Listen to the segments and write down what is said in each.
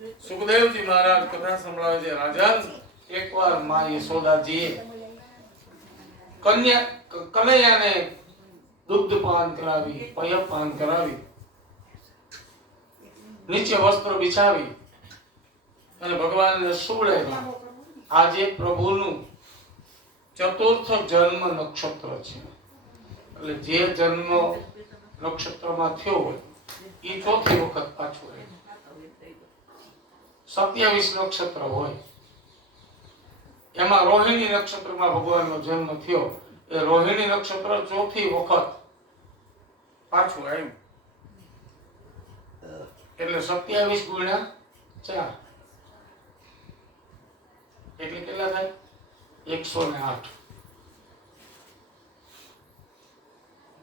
સુખદેવજી મહારાજ કથા સંભળાવે છે. રાજન, એકવાર માં યશોદાજીએ કનૈયાને દુગ્ધ પાન કરાવી, પય પાન કરાવી, નીચે વસ્ત્ર બિછાવી અને ભગવાનને સુવડાવ્યા. આજે પ્રભુનું ચતુર્થ જન્મ નક્ષત્ર છે. એટલે જે જન્મ નક્ષત્રમાં થયો હોય એ ચોથી વખત પાછું રહે. 27 નક્ષત્ર હોય એમાં રોહિણી નક્ષત્રમાં ભગવાનનો જન્મ થયો. એ રોહિણી નક્ષત્ર ચોથી વખત પાછું આવ્યું. એટલે 27 ગુણ્યા 4 એટલે કેટલા થાય? 108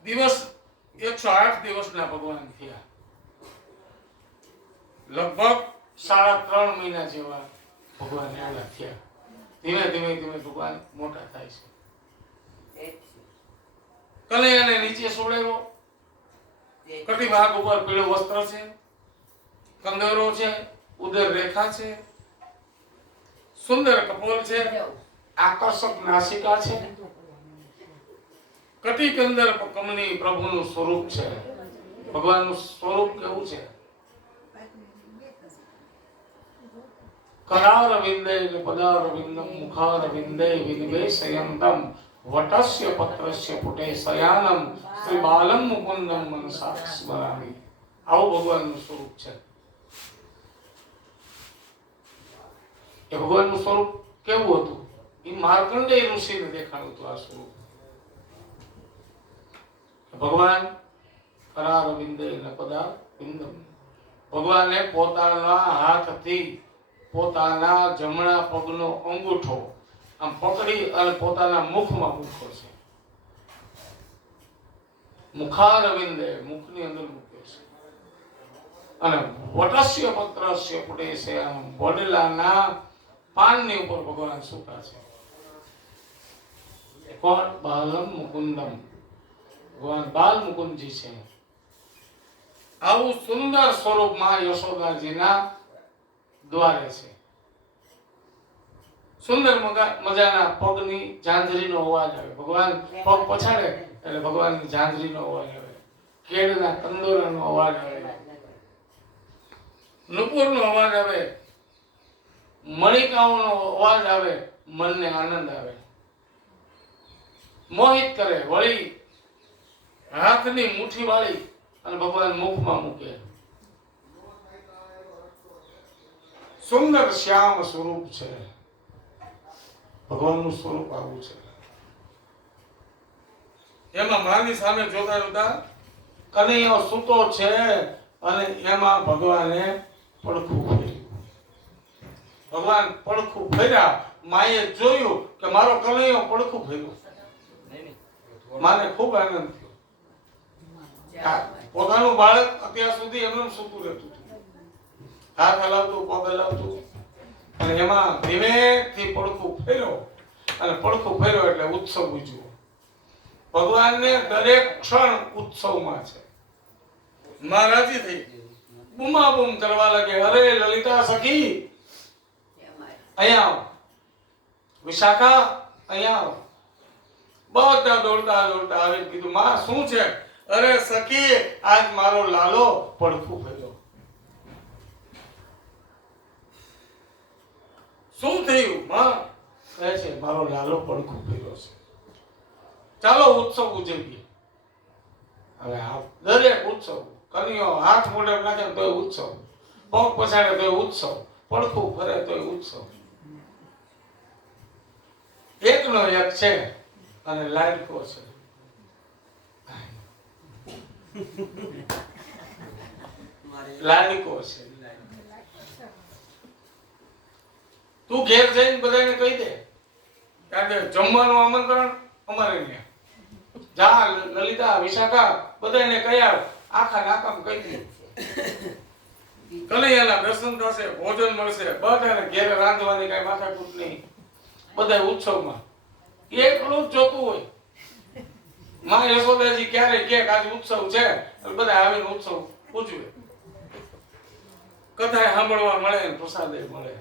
દિવસ. 108 દિવસના ભગવાન થયા. લગભગ 3.5 મહિના જેવા ભગવાન એવડા થયા. ધીમે ધીમે ધીમે ભગવાન મોટા થાય છે. કનૈયાને નીચે સોડાવ્યો. કટી ભાગ ઉપર પીળું વસ્ત્ર છે, કંદરો છે, ઉદર રેખા છે, સુંદર કપોલ છે, આકર્ષક નાસિકા છે. કટી કંદર કમની પ્રભુનું સ્વરૂપ છે. ભગવાનનું સ્વરૂપ કેવું છે? કરારવિંદે પદારવિંદમ મુખારવિંદે વિનિવેશયંતમ વટસ્ય પત્રસ્ય પુટે શયાનમ શ્રી બાલમ મુકુંદમ મનસા સ્મરામિ. આવું ભગવાનનું સ્વરૂપ છે. એ ભગવાનનું સ્વરૂપ કેવું હતું? એ માર્કંડેય ઋષિને દેખાડ્યું હતું આ સ્વરૂપ. ભગવાન કરારવિંદે પદારવિંદમ. ભગવાને પોતાના હાથથી પોતાના જમણા પગનો અંગૂઠો આમ પકડી અને પોતાના મુખમાં મૂક્યો છે. મુખારવિંદે, મુખની અંદર મૂક્યો છે. અને વટસ્ય પત્રસ્ય પુટે છે, વડલાના પાનની ઉપર ભગવાન સૂતા છે. કોણ? બાલમ મુકુંદમ. ભગવાન બાલ મુકુંદજી છે. આવું સુંદર સ્વરૂપ માં યશોદાજીના દ્વારે છે. સુંદર મજાના પગની ઝાંઝરીનો અવાજ આવે. ભગવાન પગ પછાડે એટલે ભગવાનની ઝાંઝરીનો અવાજ આવે, કેળના કંદોરાનો અવાજ આવે, નુપુરનો અવાજ આવે, મણિકાઓનો અવાજ આવે. મનને આનંદ આવે, મોહિત કરે. વળી હાથની મુઠ્ઠી વાળી અને ભગવાન મુખમાં મૂકે. સુંદર શ્યામ સ્વરૂપ છે. ભગવાનનું સ્વરૂપ આવું છે. એમાં માની સામે જોતા જોતા કનૈયો સૂતો છે અને એમાં ભગવાને પડખું ફેર્યું. ભગવાન પડખું ફેર્યા. માએ જોયું કે મારો કનૈયો પડખું ફેર્યો. માને ખૂબ આનંદ થયો. પોતાનું બાળક અત્યાર સુધી એમનું સૂતું રહેતું હતું. હાથ હલાવતું, પગ હલાવતું, અને એમાં ધીમેથી પડખું ફેર્યો. અને પડખું ફેર્યો એટલે ઉત્સવ ઉજવો. ભગવાનને દરેક ક્ષણ ઉત્સવમાં છે. મહારાજી થઈ બૂમા બૂમ કરવા લાગે, અરે લલિતા સખી અહીંયા આવો, વિશાખા અહીંયા આવો. બધા દોડતા દોડતા આવીને કીધું, માં શું છે? અરે સખી, આજ મારો લાલો પડખું ફેર્યો. શું થયું? માં કહે છે, મારો લાલો પડખું ફેર્યો છે. ચાલો ઉત્સવ ઉજવીએ. હવે દરેક ઉત્સવ, કનૈયો હાથ મોઢે નાખે તોય ઉત્સવ, પગ પછાડે તોય ઉત્સવ, પડખું ફરે તોય ઉત્સવ. એકનો એક છે અને લાડકો છે. લાડકો છે. તું ઘેર જઈને બધાને કહી દે, કારણ કે જમવાનું આમંત્રણ અમારે ત્યાં. જા લલિતા, વિશાખા બધાને કહી આવ. આખા નાકામ કહી દે. કનૈયાના દર્શન થશે, ભોજન મળશે. બધાને ઘેર રાંધવાની કઈ માથાકૂટ નહીં. બધા ઉત્સવમાં એકલું જ જોતું હોય. માં યશોદાજી ક્યારે કે આજે ઉત્સવ છે, બધા આવીને ઉત્સવ ઉજવે. કથા સાંભળવા મળે ને પ્રસાદે મળે.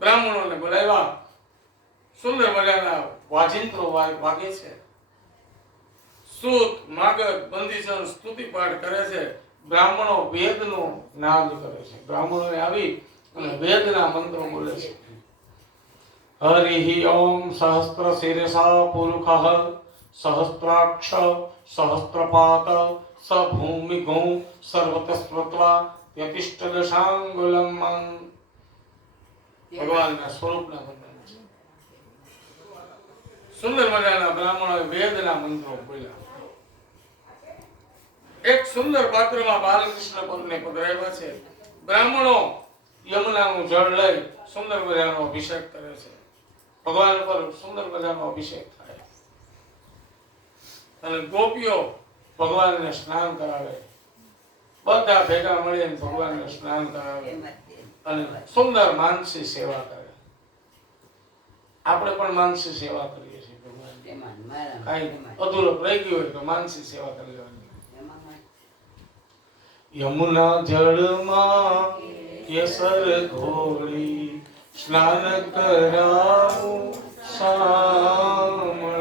બ્રાહ્મણોને બોલાવ્યા, સુંદર મજાના વાજિંત્રો વાગે છે. સૂત માગધ બંદીજન સ્તુતિ પાઠ કરે છે. બ્રાહ્મણો વેદનો નાદ કરે છે. બ્રાહ્મણોએ આવી અને વેદના મંત્રો બોલે છે. હરિ ઓમ સહસ્ત્ર શિરસા પુરુષઃ સહસ્ત્રાક્ષ સહસ્ત્રપાત સ ભૂમિ ગૌ સર્વત સ્મૃત્વા યતિષ્ઠ દશાંગુલમ. ભગવાનના સ્વરૂપના વર્ણન છે. સુંદર મજાના બ્રાહ્મણોએ વેદના મંત્રો બોલ્યા. એક સુંદર પાત્રમાં બાલકૃષ્ણ પગને પધરાવ્યા છે. બ્રાહ્મણો યમુનાનું જળ લઈ સુંદર મજાનો અભિષેક કરે છે. ભગવાન પર સુંદર મજાનો અભિષેક થાય અને ગોપીઓ ભગવાનને સ્નાન કરાવે. બધા ભેગા મળીને ભગવાનને સ્નાન કરાવે અને સુંદર માનસી સેવા કરે. આપણે પણ માનસી સેવા કરીએ છીએ. ભગવાન કઈ અધૂરું રહી ગયું હોય તો માનસી સેવા કરી લેવાની. યમુના જળમાં કેસર ઘોળી સ્નાન કરાવું શામળા.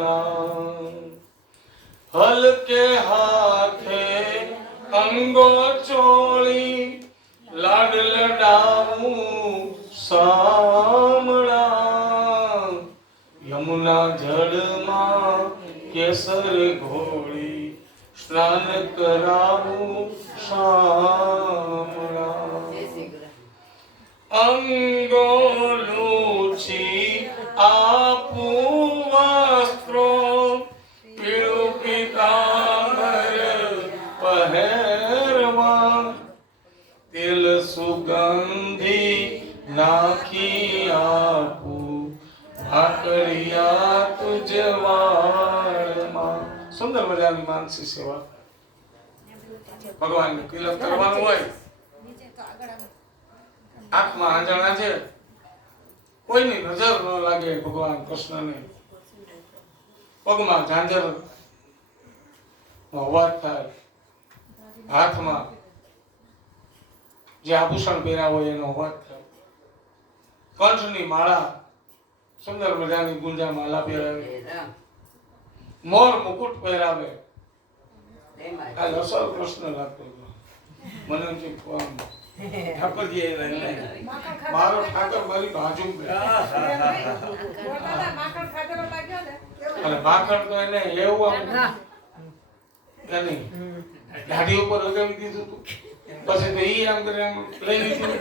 હલકે હાથે અંગો ચોળી લાડ લડાવું શામળા. યમુના જળમાં કેસર ઘોળી સ્નાન કરાવું શામળા. અંગો લૂછી આપું વસ્ત્રો પીળું પીતાંબર પહેરવા. તેલ સુગંધી નાખી આપું ભાકરિયા તુજ વાળમાં. સુંદર મજાની માનસી સેવા. ભગવાનને તિલક કરવાનું હોય, આંખમાં આંજણા છે, કોઈની નજર ન લાગે ભગવાન કૃષ્ણને. પગમાં ઝાંઝર નો અવાજ થાય, હાથમાં જે આભૂષણ પહેર્યા હોય એનો અવાજ થાય, કંઠની માળા સુંદર મજાની ગુંજા માલા પહેરાવે, મોર મુકુટ પહેરાવે. આ અસલ કૃષ્ણ લાગતો હતો મને. ઠાકોરજી મારો ઠાકર મારી બાજુ અને માખણ તો એને એવું દાઢી ઉપર લગાવી દીધું હતું. પછી તો ઈ આમ કરી આમ લઈ લીધું.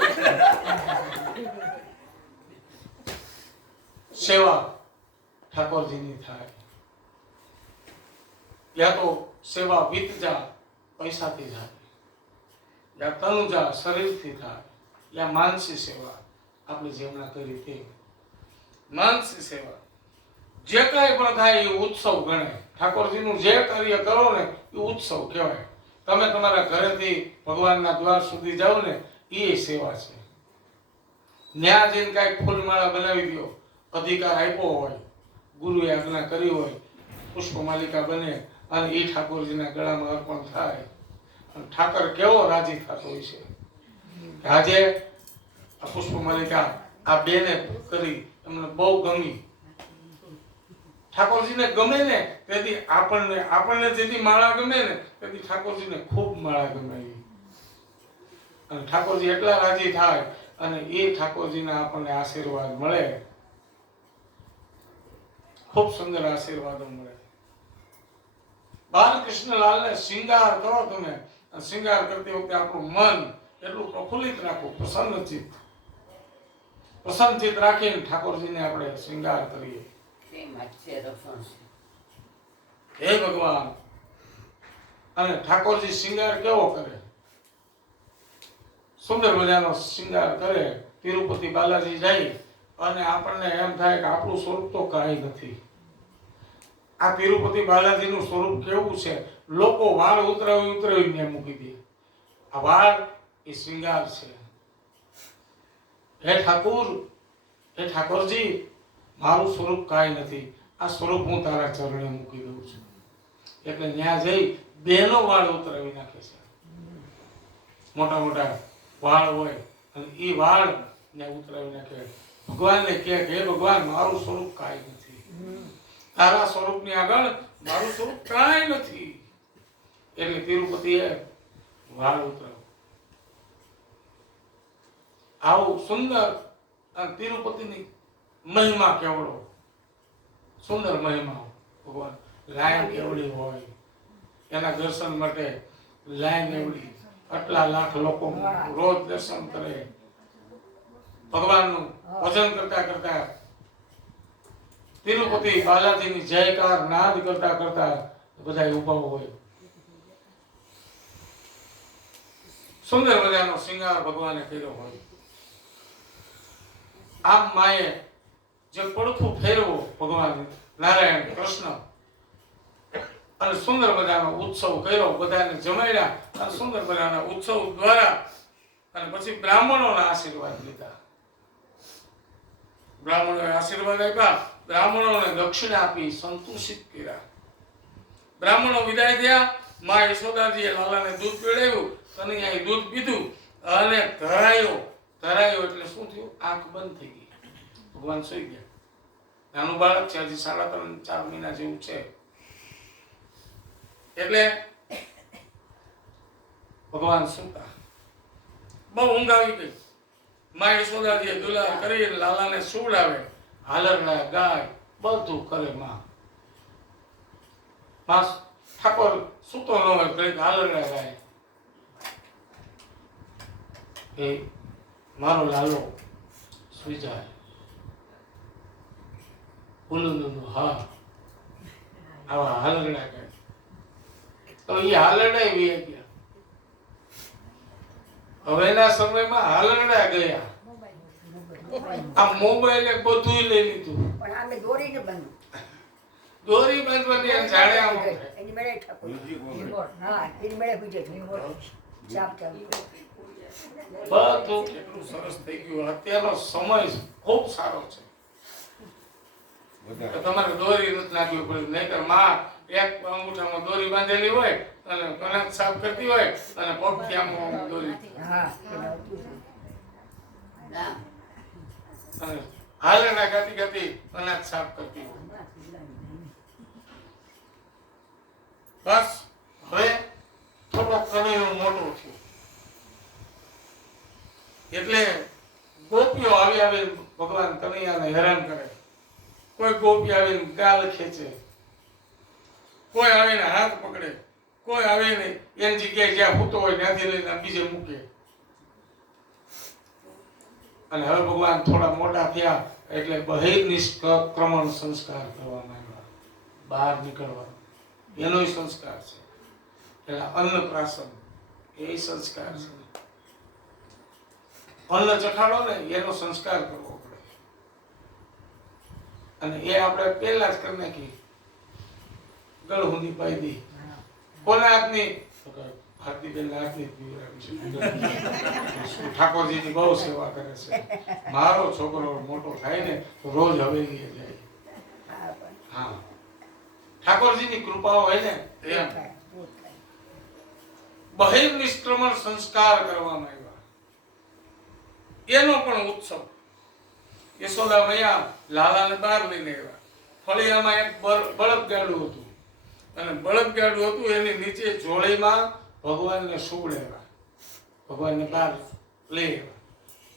સેવા ઠાકોરજીની થાય. યા તો સેવા વિતજા પૈસાથી થાય, યા તનુજા શરીરથી થાય, યા માનસી સેવા આપણે જેમના કરી તે માનસી સેવા. જે કાંઈ પણ થાય એ ઉત્સવ ગણાય. ઠાકોરજીનું જે કાર્ય કરો ને એ ઉત્સવ કહેવાય. તમે તમારા ઘરેથી ભગવાનના દ્વાર સુધી જાઓ ને એ સેવા છે. ન્યા જઈને કાંઈક ફૂલમાળા બનાવી દો, અધિકાર આપ્યો હોય, ગુરુએ આજ્ઞા કરી હોય, પુષ્પમાલિકા બને અને એ ઠાકોરજીના ગળામાં અર્પણ થાય. અને ઠાકર કેવો રાજી થતો હોય છે. આજે આ પુષ્પમાલિકા આ બેને કરી એમને બહુ ગમી. ઠાકોરજીને ગમે ને તેથી આપણને જેથી માળા ગમે ને તેથી ઠાકોરજીને ખૂબ માળા ગમે. અને ઠાકોરજી એટલા રાજી થાય અને એ ઠાકોરજીના આપણને આશીર્વાદ મળે. ખૂબ સુંદર આશીર્વાદો મળે. બાલકૃષ્ણલાલને શિંગાર કરો તમે. શિંગાર કરતી વખતે આપણું મન એટલું પ્રફુલ્લિત રાખવું, પ્રસન્નચિત રાખીને ઠાકોરજીને આપણે શિંગાર કરીએ. હે ભગવાન. અને ઠાકોરજી શિંગાર કેવો કરે? સુંદર મજાનો શિંગાર કરે. તિરુપતિ બાલાજી જાય અને આપણને એમ થાય કે આપણું સ્વરૂપ તો કાંઈ નથી. આ તિરુપતિ બાલાજીનું સ્વરૂપ કેવું છે? લોકો વાળ ઉતરાવીને મૂકી દે. આ વાળ એ શિંગાર છે. હે ઠાકુર, હે ઠાકોરજી, મારું સ્વરૂપ કાંઈ નથી. આ સ્વરૂપ હું તારા ચરણે મૂકી દઉં છું. એટલે ત્યાં જઈ બેનો વાળ ઉતરાવી નાખે છે. મોટા મોટા વાળ હોય અને એ વાળ ને ઉતરાવી નાખે. ભગવાનને કહે કે હે ભગવાન, મારું સ્વરૂપ કાંઈ નથી, તારા સ્વરૂપની આગળ મારું સ્વરૂપ કાંઈ નથી. એટલે તિરુપતિએ વાળ ઉતરાવ. આવું સુંદર તિરુપતિની મહિમા કેવડો સુંદર મહિમા. ભગવાન લાઈન કેવડી હોય એના દર્શન માટે, લાઈન એવડી, આટલા લાખ લોકો રોજ દર્શન કરે. ભગવાનનું ભજન કરતા કરતા તિરુપતિ બાલાજીની જયકાર નાદ કરતા કરતા બધા ઉભા હોય. સુંદર મજાનો શૃંગાર ભગવાને કર્યો હોય. આમ માએ જે પડખું ફેરવો ભગવાન નારાયણ કૃષ્ણ અને સુંદર મજાનો ઉત્સવ કર્યો, બધાને જમાડ્યા અને સુંદર મજાના ઉત્સવ દ્વારા અને પછી બ્રાહ્મણોના આશીર્વાદ લીધા. બ્રાહ્મણોએ આશીર્વાદ આપ્યા, બ્રાહ્મણોને દક્ષિણા આપી સંતુષિત કર્યા. બ્રાહ્મણો વિદાય થયા. મા યશોદાજીએ લાલાને દૂધ પીવડાવ્યું, કનૈયાએ દૂધ પીધું અને ધરાયો. ધરાયો એટલે શું થયું? આંખ બંધ થઈ ગઈ. ભગવાન સુઈ ગયા. નાનું બાળક છે, હજી 3.5-4 મહિના જેવું છે. એટલે ભગવાન સુતા. બહુ ઊંઘ આવી ગઈ. મા યશોદાજીએ દુલાર કરીને લાલાને સુવડાવે, હાલરડા ગાય બધું કરે. માં ઠાકોર સૂતો ન હોય, ઘડીક હાલરડા ગાય, એ મારો લાલો સુઈ જાય. ઉલુનું હા આવા હાલરડા ગાય. તો એ હાલરડા વી ગયા. હવેના સમયમાં હાલરડા ગયા. આ મોબાઈલે બધું લઈ લીધું. પણ આમે દોરીને બંધ. દોરી બાંધવાની જાણે આમ એની મેળે ઠાકોર. હા, એની મેળે પૂજે છે. ચાપ ચાપ. બધું કેટલું સરસ થઈ ગયું. અત્યારનો સમય ખૂબ સારો છે. તમારે દોરી નથી નાખવી પડે, નહીતર માં એક અંગૂઠામાં દોરી બાંધેલી હોય અને કણક સાફ કરતી હોય અને પગથી આમ દોરી. હા, અને હાલરડા ગાતી ગાતી અનાજ સાફ કરતી હોય. બસ હવે થોડોક કનૈયો મોટો થયો એટલે ગોપીઓ આવી આવી ભગવાન કનૈયાને હેરાન કરે. કોઈ ગોપી આવીને ગાલ ખેંચે, કોઈ આવીને હાથ પકડે, કોઈ આવીને એની જગ્યાએ જ્યાં હૂતો હોય ત્યાંથી લઈને બીજે મૂકે. અને હવે ભગવાન થોડા મોટા થયા એટલે બહિર્નિષ્ક્રમણ સંસ્કાર કરવામાં આવ્યા. બહાર નીકળવા એનો સંસ્કાર છે. એટલે અન્નપ્રાશન એ સંસ્કાર છે. અન્ન ચખાડો ને એનો સંસ્કાર કરવો પડે. અને એ આપણે પહેલા જ કરી નાખી. ગળહુંદી પાઈ દી. કોને હાથની? ભારતીબેન હાથની ઠાકોરજીની બહુ સેવા કરે છે. મારો છોકરો મોટો થાય ને તો રોજ હવેલીએ જાય. હા, ઠાકોરજીની કૃપા હોય ને એમ. બહિર્નિષ્ક્રમણ સંસ્કાર કરવામાં આવ્યા. એનો પણ ઉત્સવ. યશોદા મૈયા લાલાને બહાર લઈને આવ્યા. ફળિયામાં એક બળદગાડું હતું અને બળદગાડું હતું એની નીચે જોડીમાં ભગવાનને સુવડાવ્યા. ભગવાનને બહાર લઈ આવ્યા.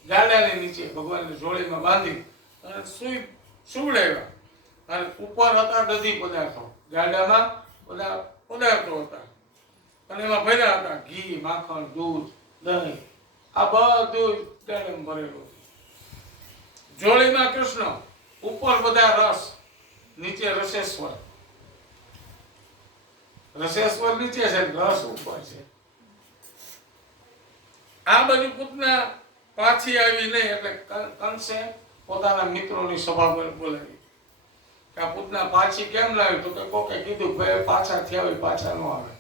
ગાડાની નીચે ભગવાનને જોડીમાં બાંધી અને સુવડાવ્યા. અને ઉપર હતા દધી પદાર્થો. ગાડામાં બધા પદાર્થો હતા અને એમાં ભર્યા હતા ઘી, માખણ, દૂધ, દહીં. આ બધું ગાડામાં ભરેલું. જોડીમાં કૃષ્ણ, ઉપર બધા રસ, નીચે રસેશ્વર. રસેશ્વર નીચે છે, રસ ઉપર છે. આ બાજુ પૂતના પાછી આવી નહીં એટલે કંસે પોતાના મિત્રોની સભા બોલાવી. આ પૂતના પાછી કેમ લાવી? તો કે કોકે કીધું ભાઈ પાછા થયા હોય, પાછા ન આવે.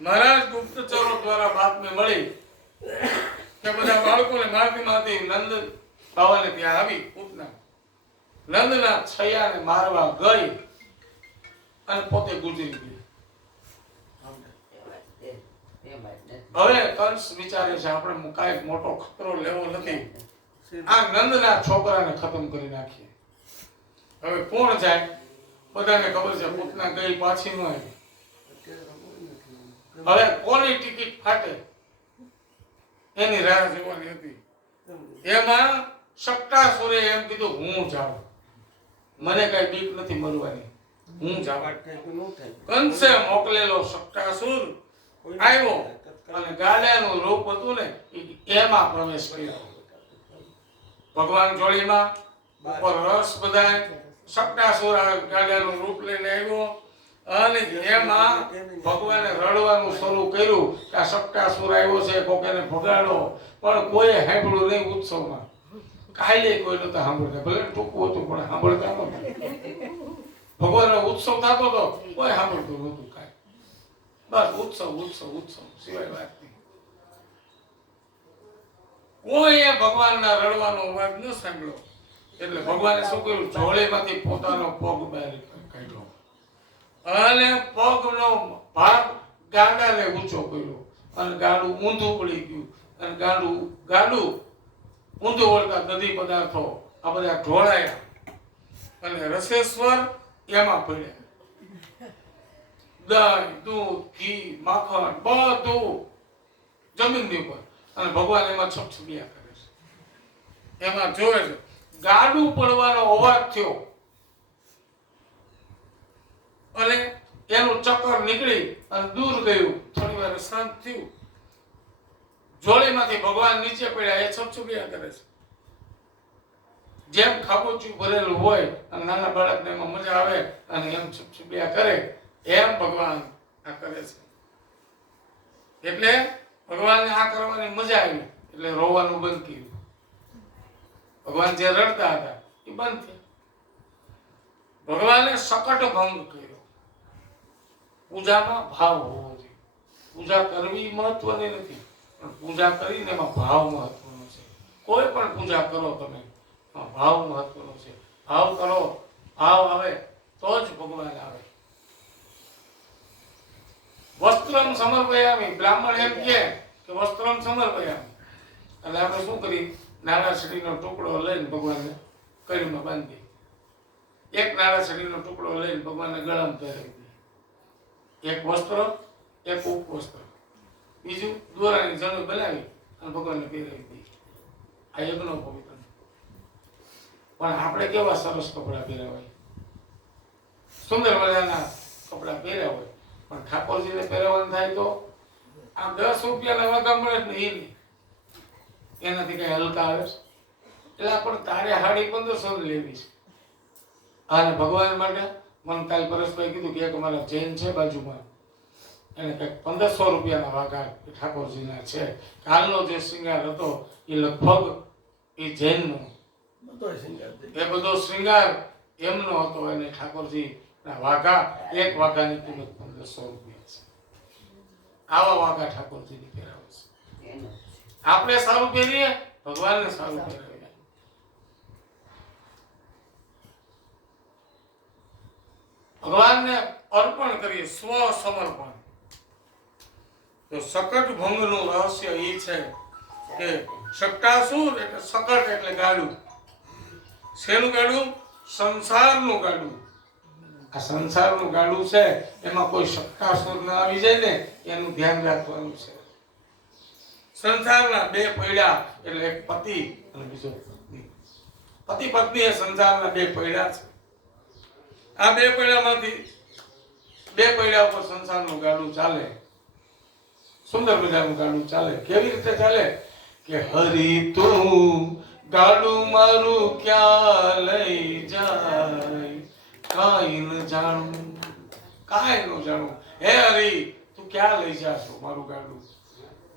મહારાજ ગુપ્તચરો દ્વારા બાતમી મળી કે બધા બાળકોને મારતી નંદ બાવાને ત્યાં આવી પૂતના. નંદના છૈયાને મારવા ગઈ અને પોતે ગુજરી ગઈ. હવે કંસ વિચારે છે આપણે કાંઈક મોટો ખતરો લેવો નથી, આ નંદના છોકરાને ખતમ કરી નાખીએ. હવે કોણ જાય? બધાને ખબર છે પૂતના ગઈ પાછી ન આવી. હવે કોની ટિકિટ ફાટે એની રાહ જોવાની હતી. એમાં સટ્ટાસુરે એમ કીધું હું જાઉં, મને કઈ બીક નથી મરવાની, હું જાઉં. કંસે મોકલેલો સટ્ટાસુર આવ્યો અને ગાડાનું રૂપ હતું ને એમાં પ્રવેશ કર્યો. ભગવાન જોડીમાં ઉપર રસ બધાય સટ્ટાસુર ગાડાનું રૂપ લઈને આવ્યો અને એમાં ભગવાને રડવાનું શરૂ કર્યું કે આ સટ્ટાસુર આવ્યો છે, કોકેને ભગાડો. પણ કોઈ સાંભળ્યું નહીં ઉત્સવમાં. કાલે કોઈ નતા સાંભળતા, ભલે ટૂંકું હતું પણ સાંભળતા નહોતા. ભગવાનનો ઉત્સવ થતો હતો, કોઈ સાંભળતું નહોતું કાંઈ. બસ ઉત્સવ ઉત્સવ ઉત્સવ સિવાય વાત નહીં. કોઈએ ભગવાનના રડવાનો અવાજ ન સાંભળ્યો. એટલે ભગવાને શું કર્યું? જોળેમાંથી પોતાનો પગ બહાર કાઢ્યો અને પગનો ભાગ ગાડાને ઊંચો કર્યો અને ગાડું ઊંધું પડી ગયું અને ગાડું ઊંધું વળતા નદી પદાર્થો આ બધા ઢોળાયા અને રસેશ્વર એમાં પડ્યા. દહીં, દૂધ, ઘી, માખણ બધું જમીનની ઉપર અને ભગવાન એમાં છપછપિયા કરે છે. એમાં જોવે છે ગાડું પડવાનો અવાજ થયો અને એનું ચક્કર નીકળી અને દૂર ગયું. થોડી વાર શાંત થયું. જોડીમાંથી ભગવાન નીચે પડ્યા, એ છપછપિયા કરે છે. જેમ ખાબોચિયું ભરેલું હોય અને નાના બાળકને એમાં મજા આવે અને એમ છપછપિયા કરે, એમ ભગવાન આ કરે છે. એટલે ભગવાનને આ કરવાની મજા આવી એટલે રોવાનું બંધ કર્યું. ભગવાન જે રડતા હતા એ બંધ થયા. ભગવાને સકટ ભંગ કર્યો. પૂજામાં ભાવ હોવો જોઈએ. પૂજા કરવી મહત્વની નથી, પણ પૂજા કરીને એમાં ભાવ મહત્વનો છે. કોઈ પણ પૂજા કરો તમે, ભાવ મહત્વનો છે. ભાવ કરો, ભાવ આવે તો જ ભગવાન આવે. વસ્ત્રમ સમર્પયામિ, બ્રાહ્મણ એમ કે વસ્ત્રમ સમર્પયામિ એટલે આપણે શું કરી? નાળાછડીનો ટુકડો લઈને ભગવાનને કડીમાં બાંધી દઈએ. એક નાળાછડીનો ટુકડો લઈને ભગવાનને ગળામાં પહેરાવી દઈએ. એક વસ્ત્ર, એક ઉપવસ્ત્ર, બીજું દોરાની જણું બનાવી અને ભગવાનને પહેરાવી દઈએ. આ યજ્ઞ પવિત્ર. પણ આપણે કેવા સરસ કપડા પહેર્યા હોય, સુંદર મજાના કપડા પહેર્યા હોય, પણ ઠાકોરજીને પહેરવાનું થાય તો આ 10 રૂપિયાના વાગા મળે ને એ નહીં, એનાથી કઈ હલકા આવે છે. એટલે આપણે તારે હાડી 1500 લેવી છે. અને ભગવાન માટે મને કાલ પરેશભાઈ કીધું કે એક અમારા જૈન છે બાજુમાં, એને કંઈક 1500 રૂપિયાના વાગા ઠાકોરજીના છે. કાલનો જે શૃંગાર હતો એ લગભગ એ જૈનનો એ બધો શૃંગાર એમનો હતો અને ઠાકોરજીના વાઘા એક વાઘાની કિંમત 1500 રૂપિયા છે. આવા વાઘા ઠાકોરજીની પહેરાવે છે. આપણે સારું પહેરીએ, ભગવાનને સારું પહેરાવીએ. ભગવાનને અર્પણ કરીએ, સ્વ સમર્પણ. તો સકટ ભંગનું રહસ્ય એ છે કે સટ્ટાસુર એટલે સકટ એટલે ગાડું. શેનું ગાડું? સંસારનું ગાડું. આ સંસારનું ગાડું છે, એમાં કોઈ સટ્ટાસુર ના આવી જાય ને એનું ધ્યાન રાખવાનું છે. સંસારના બે પૈડા એટલે એક પતિ અને બીજો પત્ની. પતિ પત્ની એ સંસારના બે પૈડા છે. આ બે પૈડામાંથી બે પૈડા ઉપર સંસારનું ગાડું ચાલે. સુંદર મજાનું ગાડું ચાલે. કેવી રીતે ચાલે? કે હરી તું ગાડું મારું ક્યાં લઈ જાય, કાઈ ન જાણું, કાઈ ન જાણું. હે હરી, તું ક્યાં લઈ જાશો મારું ગાડું?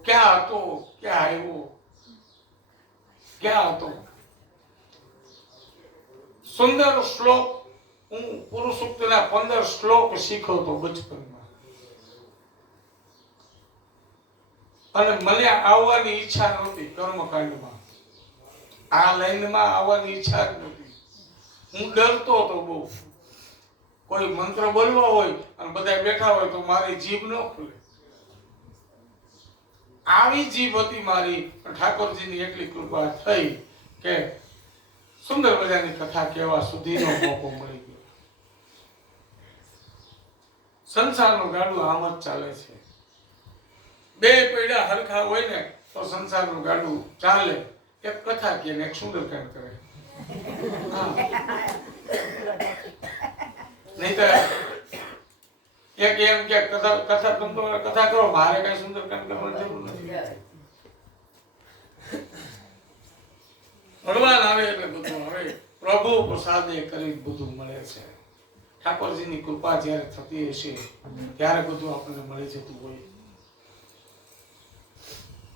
ક્યાં હતો, ક્યાં આવ્યો, ક્યાં હતો? સુંદર શ્લોક હું પુરુષ સૂક્તના 15 શ્લોક શીખ્યો હતો બચપનમાં. અને મને આવવાની ઈચ્છા નહોતી કર્મકાંડમાં. આ લાઈનમાં આવવાની ઈચ્છા જ નહોતી. હું ડરતો હતો બહુ. કોઈ મંત્ર બોલવા હોય અને બધા બેઠા હોય તો મારી જીભ ન ખુલે. આવી જીભ હતી મારી, પણ ઠાકોરજીની એટલી કૃપા થઈ કે સુંદર મજાની કથા કહેવા સુધીનો મોકો મળી ગયો. સંસારનું ગાડું આમ જ ચાલે છે. બે પૈડા હરખા હોય ને તો સંસારનું ગાડું ચાલે. એક કથા કે ને એક સુંદરકાંડ કરે. નહીં તો એક એમ કે કથા ગમતો કથા કરો, મારે કઈ સુંદરકાંડ કરવાની જરૂર નથી. ભગવાન આવે એટલે બધું આવે. પ્રભુ પ્રસાદે કરી બધું મળે છે. ઠાકોરજીની કૃપા જ્યારે થતી હશે ત્યારે બધું આપણને મળી જતું હોય.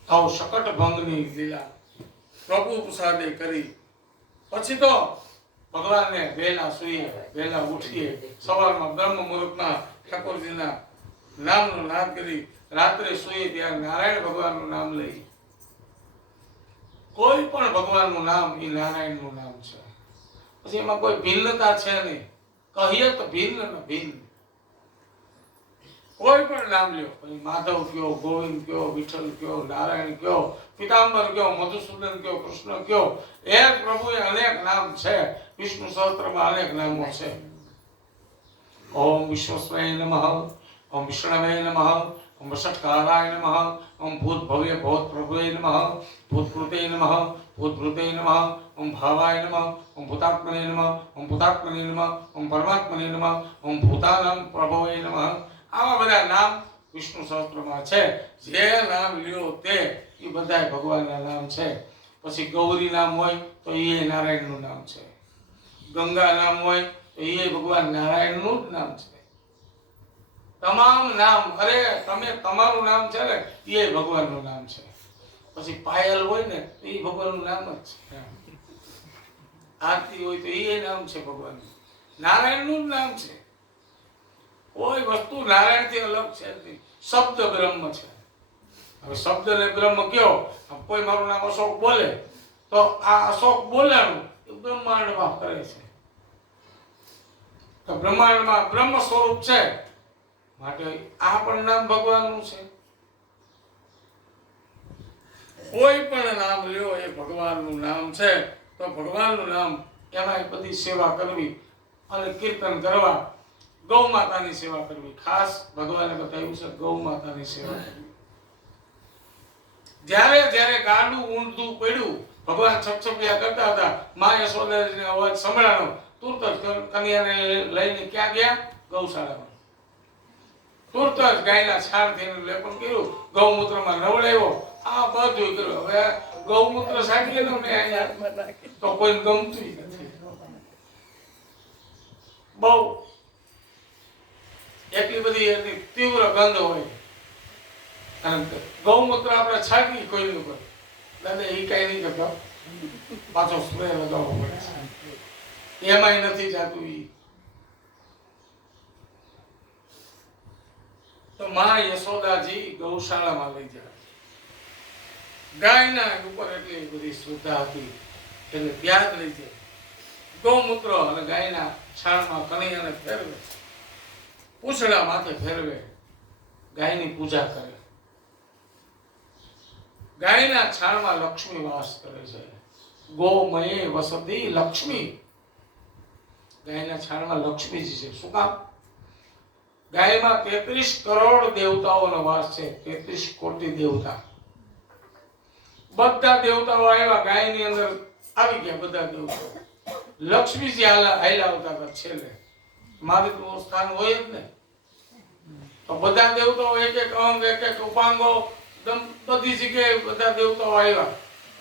આવો શકટ ભંગની લીલા પ્રભુ પ્રસાદે કરી. પછી તો ભગવાનને વહેલા સુઈએ, વહેલા ઉઠીએ, સવારમાં બ્રહ્મ મુહૂર્તમાં ઠાકોરજીના નામનો નાદ કરી, રાત્રે સુઈએ ત્યારે નારાયણ ભગવાનનું નામ લઈ. કોઈ પણ ભગવાનનું નામ એ નારાયણનું નામ છે. પછી એમાં કોઈ ભિન્નતા છે નહીં. કહીએ તો ભિન્ન ને ભિન્ન. કોઈ પણ નામ લ્યો, પછી માધવ કયો, ગોવિંદ કયો, વિઠ્ઠલ કયો, નારાયણ કયો, પીતાંબર કયો, મધુસૂદન કયો, કૃષ્ણ કયો, એક પ્રભુએ અનેક નામ છે. વિષ્ણુ સહસ્ત્રમાં અનેક નામો છે. ઓમ વિશ્વસ્વય નમઃ, ઓમ વિષ્ણવે નમઃ, ઓમ ષટ્કારાય નમઃ, ઓમ ભૂતભવ્ય ભૂતપ્રભવે નમઃ, ભૂતકૃતે નમઃ, ભૂતભૃતે નમઃ, ઓમ ભાવાય નમઃ, ઓમ ભૂતાત્મને નમઃ, ઓમ ભૂતાત્મને નમઃ, ઓમ પરમાત્મને નમઃ, ઓમ ભૂતાનામ પ્રભવે નમઃ. આવા બધા નામ વિષ્ણુ સહસ્ત્રમાં છે. જે નામ લ્યો તે એ બધા ભગવાનના નામ છે. પછી ગૌરી નામ હોય તો એ નારાયણનું નામ છે. ગંગા નામ હોય તો એ ભગવાન નારાયણનું જ નામ છે. તમામ નામ, અરે તમે તમારું નામ છે ને એ ભગવાનનું નામ છે. પછી પાયલ હોય ને તો એ ભગવાનનું નામ જ છે. આરતી હોય તો એ નામ છે ભગવાનનું. નારાયણનું જ નામ છે. કોઈ વસ્તુ નારાયણથી અલગ છે નહીં. શબ્દ બ્રહ્મ છે. હવે શબ્દ ને બ્રહ્મ કયો, કોઈ મારું નામ અશોક બોલે તો આ અશોક બોલાનું એ બ્રહ્માંડમાં કરે છે. તો બ્રહ્માંડમાં બ્રહ્મ સ્વરૂપ છે, માટે આ પણ નામ ભગવાનનું છે. કોઈ પણ નામ લ્યો એ ભગવાનનું નામ છે. તો ભગવાનનું નામ એમાં બધી સેવા કરવી અને કીર્તન કરવા, ગૌ માતાની સેવા કરવી. ખાસ ભગવાને બતાવ્યું છે ગૌ માતાની સેવા કરવી. જ્યારે જ્યારે ગાંડું ઊંધું પડ્યું, ભગવાન છપછપિયા કરતા હતા, મા યશોદાજીનો અવાજ સંભળાયો, તુરત જ કન્યાને લઈને ક્યાં ગયા? ગૌશાળામાં. તુરત જ ગાયના છાણથી લેપન કર્યું, ગૌમૂત્રમાં નવડાવ્યો, આ બધું કર્યું. હવે ગૌમૂત્ર સાંકળી લો ને અહીંયા તો કોઈ ગમતું નથી. બહુ એટલી બધી એની તીવ્ર ગંધ હોય. અને ગૌમૂત્ર આપણે છાંકી કોઈની ઉપર, દાદા એ કઈ નહીં કરતા, પાછો સ્પ્રે લગાવવો પડે છે. એમાંય નથી જાતું ઈ. તો માં યશોદાજી ગૌશાળામાં લઈ જાય. ગાયના ઉપર એટલી બધી શ્રદ્ધા હતી એટલે ત્યાં જ લઈ જાય. ગૌમૂત્ર અને ગાયના છાણમાં કનૈયાને ફેરવે, પૂંછડા માથે ફેરવે, ગાયની પૂજા કરે. ગાયના છાણમાં લક્ષ્મી વાસ કરે છે. ગોમયે વસતી લક્ષ્મી. ગાયના છાણમાં લક્ષ્મીજી છે. શું કામ? ગાયમાં 33 કરોડ દેવતાઓનો વાસ છે. 33 કોટી દેવતા. બધા દેવતાઓ આવ્યા, ગાયની અંદર આવી ગયા બધા દેવતાઓ. લક્ષ્મીજી હાલ્યા આવતા હતા છેલ્લે. મારું સ્થાન હોય જ ને. તો બધા દેવતાઓ એક એક અંગ, એક એક ઉપાંગો, બધી જગ્યાએ બધા દેવતાઓ આવ્યા,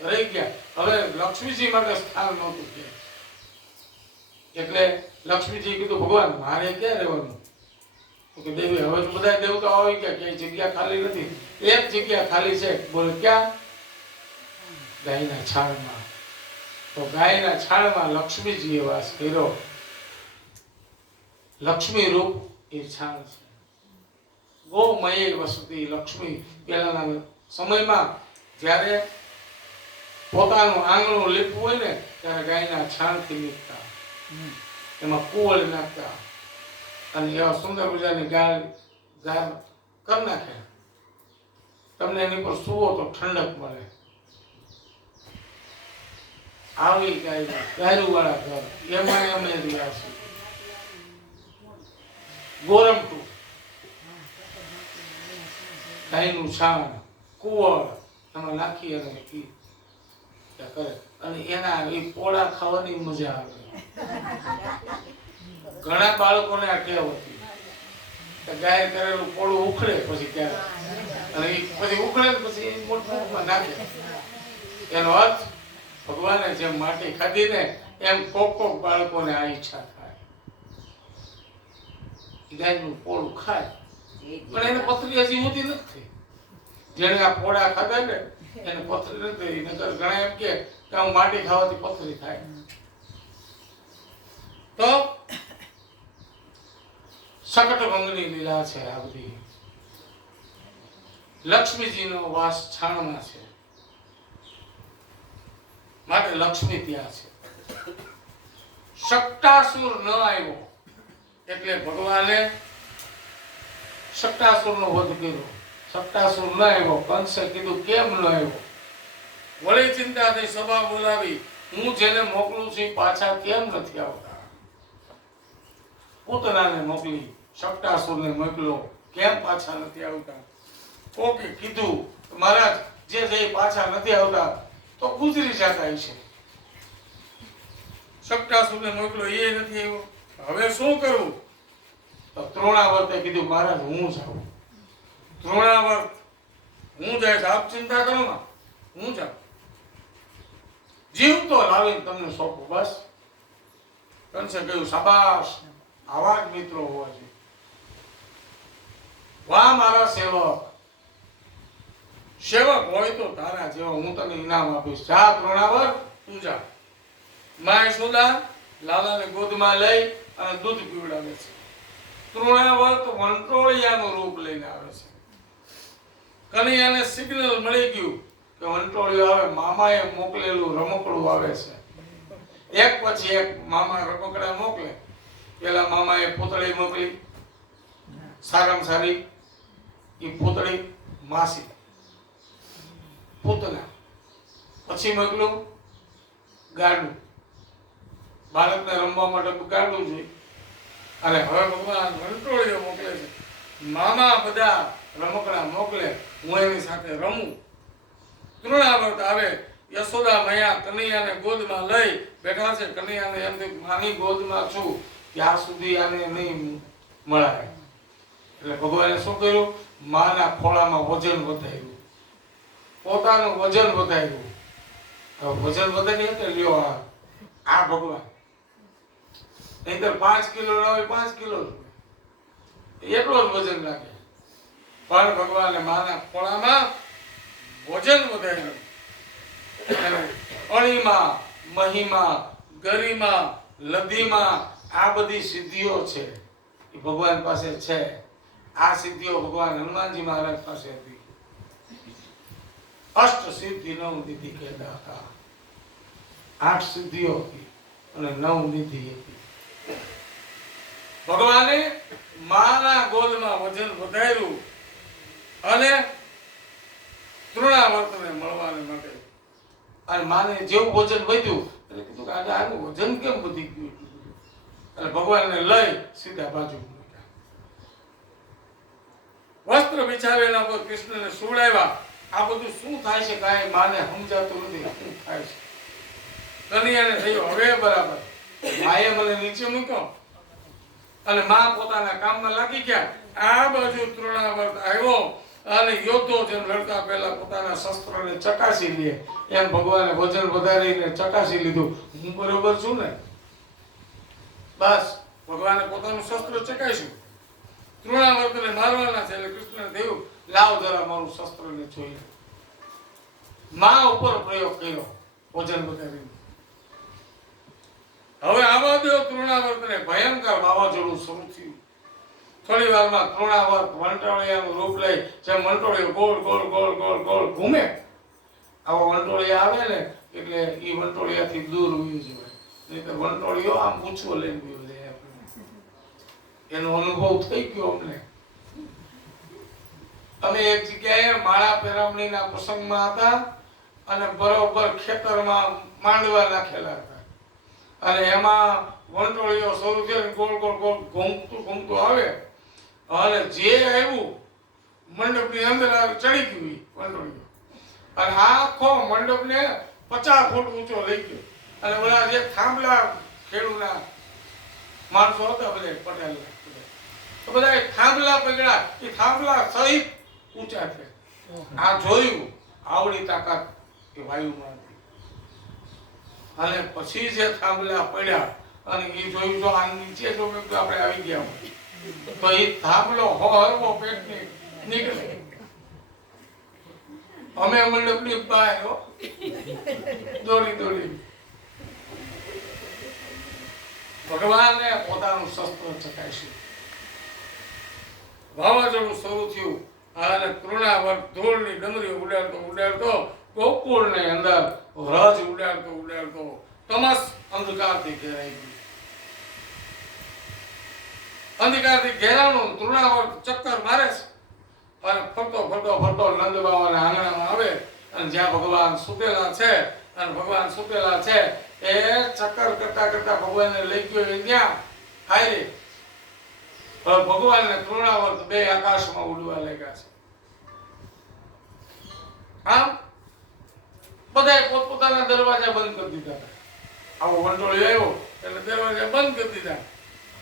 રહી ગયા. હવે લક્ષ્મીજી માટે સ્થાન નહોતું કે એટલે લક્ષ્મીજી કીધું ભગવાન મારે ક્યાં રહેવાનું? તો કે દેવી હવે તો બધા દેવતાઓ આવી ગયા, ક્યાંય જગ્યા ખાલી નથી. એક જગ્યા ખાલી છે. બોલે ક્યાં? ગાયના છાણમાં. તો ગાયના છાણમાં લક્ષ્મીજીએ વાસ કર્યો. લક્ષ્મી રૂપ એ છાણ છે. ગોમયે વસતી લક્ષ્મી. પહેલાના સમયમાં જ્યારે પોતાનું આંગણું લીપવું હોય ને ત્યારે ગાયના છાણથી લીપતા, એમાં કુવળ નાખતા અને એવા સુંદર મજાની ગાય કરી નાખે. તમને એની પર સુવો તો ઠંડક મળે. આવી ગાયરું વાળા ઘર એમાં અમે રહ્યા છીએ. ગોરમટું, ગાયનું છાણ, કુવળ એમાં નાખી અને કરે અને એના એ પોળા ખાવાની મજા આવે. ઘણા બાળકોને આ ટેવ હતી કે ગાય કરેલું પોળું ઉખડે પછી ત્યારે અને પછી ઉખડે પછી મોટું નાખે. એનો અર્થ ભગવાને જેમ માટી ખાધી ને એમ કોક બાળકોને આ ઈચ્છા થાય ગાયનું પોળું ખાય. પણ એને પથરી હજી હોતી નથી. જેને આ પોળા ખાધા ને એને પથરી નથી. નકર ઘણા એમ કે હું માટી ખાવાથી પથરી થાય. તો શકટ ભંગની લીલા છે આ બધી. લક્ષ્મીજીનો વાસ છાણમાં છે માટે લક્ષ્મી ત્યાં છે. શકટાસુર ન આવ્યો એટલે ભગવાને શકટાસુરનો વધ કર્યો. શકટાસુર ન આવ્યો, કંસે કીધું કેમ ન આવ્યો? વળી ચિંતા થઈ, સભા બોલાવી, હું જેને મોકલું છું પાછા કેમ નથી આવતા? પૂતનાને મોકલી, શકટાસુરને મોકલો, કેમ પાછા નથી આવતા? કોકે કીધું મહારાજ જે પાછા નથી આવતા તો ગુજરી જતા છે. શકટાસુરને મોકલો, એ નથી આવ્યો. હવે શું કરવું? તો ત્રોણાવર્તે કીધું મહારાજ હું જાઉં. ત્રોણાવર્ત હું જાય, આપ ચિંતા કરો ને, હું જાઉં. જીવતો લાવીને તમને સોંપું બસ. કંસે કહ્યું શાબાશ, આવા જ મિત્રો હોવા જોઈએ. વાહ મારા સેવક, સેવક હોય તો તારા જેવા હું તને ઇનામ આપીશ. જા ત્રોણાવર્ત તું જા. માં યશોદા લાલાને ગોદમાં લઈ અને દૂધ પીવડાવે છે. ત્રોણાવર્ત વંટોળિયાનું રૂપ લઈને આવે છે. કનૈયાને સિગ્નલ મળી ગયું કે વંટોળિયો આવે. મામાએ મોકલેલું રમકડું આવે છે. એક પછી એક મામા રમકડા મોકલે. પેલા મામાએ પૂતળી મોકલી, સારામાં સારી એ પૂતળી માસી પૂતના. પછી મોકલું ગાડું, બાળકને રમવા માટે ગાડું જોઈએ. અને હવે ભગવાન વંટોળીઓ મોકલે છે. મામા બધા રમકડા મોકલે, હું એની સાથે રમું. ત્રોણાવર્ત આવે. યશોદા મૈયા કનૈયાને ગોદમાં લઈ બેઠા છે. કનૈયાને એમ કે માની ગોદમાં છું ત્યાં સુધી આને નહીં મળાય. એટલે ભગવાને શું કર્યું? માના ખોળામાં વજન વધાર્યું, પોતાનું વજન વધાર્યું. વજન વધારી એટલે લ્યો આ ભગવાન. નહીંતર 5 કિલો ના હોય 5 કિલો એટલો જ વજન લાગે. પણ ભગવાને માના ખોળામાં વજન વધાર્યું. અણીમાં, મહીમાં, ગરિમા, લધીમાં આ બધી સિદ્ધિઓ છે એ ભગવાન પાસે છે. આ સિદ્ધિઓ ભગવાન હનુમાનજી મહારાજ પાસે હતી. અષ્ટ સિદ્ધિ 9 નિધિ કહેતા હતા. 8 સિદ્ધિઓ હતી અને 9 નિધિ હતી. ભગવાને માના ગોદમાં વજન વધાર્યું અને ત્રોણાવર્તને મળવાને માટે. અને માને જેવું વજન વધ્યું એટલે કીધું કે આનું વજન કેમ વધી ગયું? અને ભગવાનને લઈ સીધા બાજુ મૂક્યા. વસ્ત્ર બિછાવેલા પર કૃષ્ણને સુવડાવ્યા. આ બધું શું થાય છે કાંઈ માને સમજાતું નથી. શું થાય છે? કનૈયાને થયું હવે બરાબર. માએ મને નીચે મૂક્યો અને માં પોતાના કામમાં લાગી ગયા. આ બાજુ ત્રોણાવર્ત આવ્યો અને યોદ્ધો જેમ લડતા પહેલા પોતાના શસ્ત્રોને ચકાસી લે એમ ભગવાને વજન વધારીને ચકાસી લીધું. હું બરોબર છું ને? બસ ભગવાને પોતાનું શસ્ત્ર ચકાસ્યું. ત્રોણાવર્તને મારવાના છે એટલે કૃષ્ણને થયું લાવ જરા મારું શસ્ત્રને જોઈ. માં ઉપર પ્રયોગ કર્યો વજન વધારીને. હવે આવા દો ત્રોણાવર્તને ભયંકર વાવાઝોડું શરૂ થયું. થોડી વારમાં ત્રોણાવર્ત વંટોળિયાનું રૂપ લઈ જેમ વંટોળિયો ગોળ ગોળ ગોળ ગોળ ગોળ ઘૂમે. આવો વંટોળિયા આવે ને એટલે એ વંટોળિયાથી દૂર ઉઈ જવાય. નહીં તો વંટોળિયો આમ પૂછવો લઈને ગયો જાય આપણે. એનો અનુભવ થઈ ગયો અમને. અમે એક જગ્યાએ માળા પેરામણીના પ્રસંગમાં હતા અને બરોબર ખેતરમાં માંડવા નાખેલા હતા અને એમાં વંટોળીઓ શરૂ થઈને ગોળ ગોળ ગોળ ઘૂમતું આવે અને જે આવ્યું મંડપની અંદર ચડી ગયું વંટોળીઓ અને આખો મંડપને 50 ફૂટ ઊંચો લઈ ગયો અને બધા જે થાંભલા ખેડૂના માણસો હતા બધા પટેલ તો બધા થાંભલા પકડ્યા એ થાંભલા સહિત ઊંચા છે આ જોયું આવડી તાકાત કે વાયુમાં હતી અને પછી જે થાંભલા પડ્યા અને એ જોયું જો આ નીચે જો આપણે આવી ગયા હોય તો એ થાંભલો હરવો પેટની નીકળે અમે મંડપની બહાર દોડી દોડી ભગવાને પોતાનું શસ્ત્ર ચકાશ્યું વાવાઝોડું શરૂ થયું અને તૃણાવર્ત ધૂળની ડમરી ઉડાડતો ગોકુળની અંદર રજ ઉડાડતો તમસ અંધકારથી ઘેરાઈ ગયું અંધકારથી ઘેરાનું તૃણાવર્ત ચક્કર મારે છે અને ફરતો નંદ બાવાના આંગણામાં આવે અને જ્યાં ભગવાન સુતેલા છે એ ચક્કર કરતા ભગવાનને લઈ ગયો ત્યાં હારે ભગવાનને તૃણાવર્ત બે આકાશમાં ઉડવા લાગ્યા છે આમ બધાએ પોતપોતાના દરવાજા બંધ કરી દીધા આવો વંટોળિયો આવ્યો એટલે દરવાજા બંધ કરી દીધા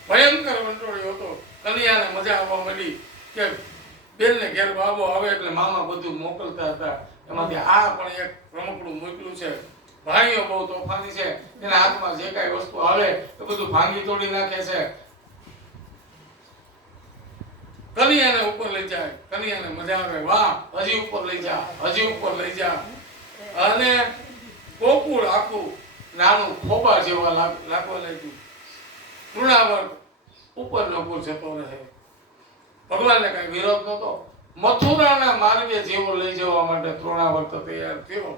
ભયંકર વંટોળિયો હતો કન્યાને મજા આવવા માંડી કે બેનને ઘેર બાબો આવે એટલે મામા બધું મોકલતા હતા એમાંથી આ પણ એક રમકડું મોકલું છે ભાઈઓ બહુ તોફાની છે એના હાથમાં જે કાંઈ વસ્તુ આવે એ બધું ભાંગી તોડી નાખે છે કન્યાને ઉપર લઈ જાય કન્યાને મજા આવે વાહ હજી ઉપર લઈ જા અને ગોકુળ આખું નાનું ખોબા જેવા લાગવા લાગ્યું તૃણાવર્ત ઉપર જતો રહે ભગવાનને કઈ વિરોધ નતો મથુરાના માર્ગે જેવો લઈ જવા માટે તૃણાવર્ત તૈયાર થયો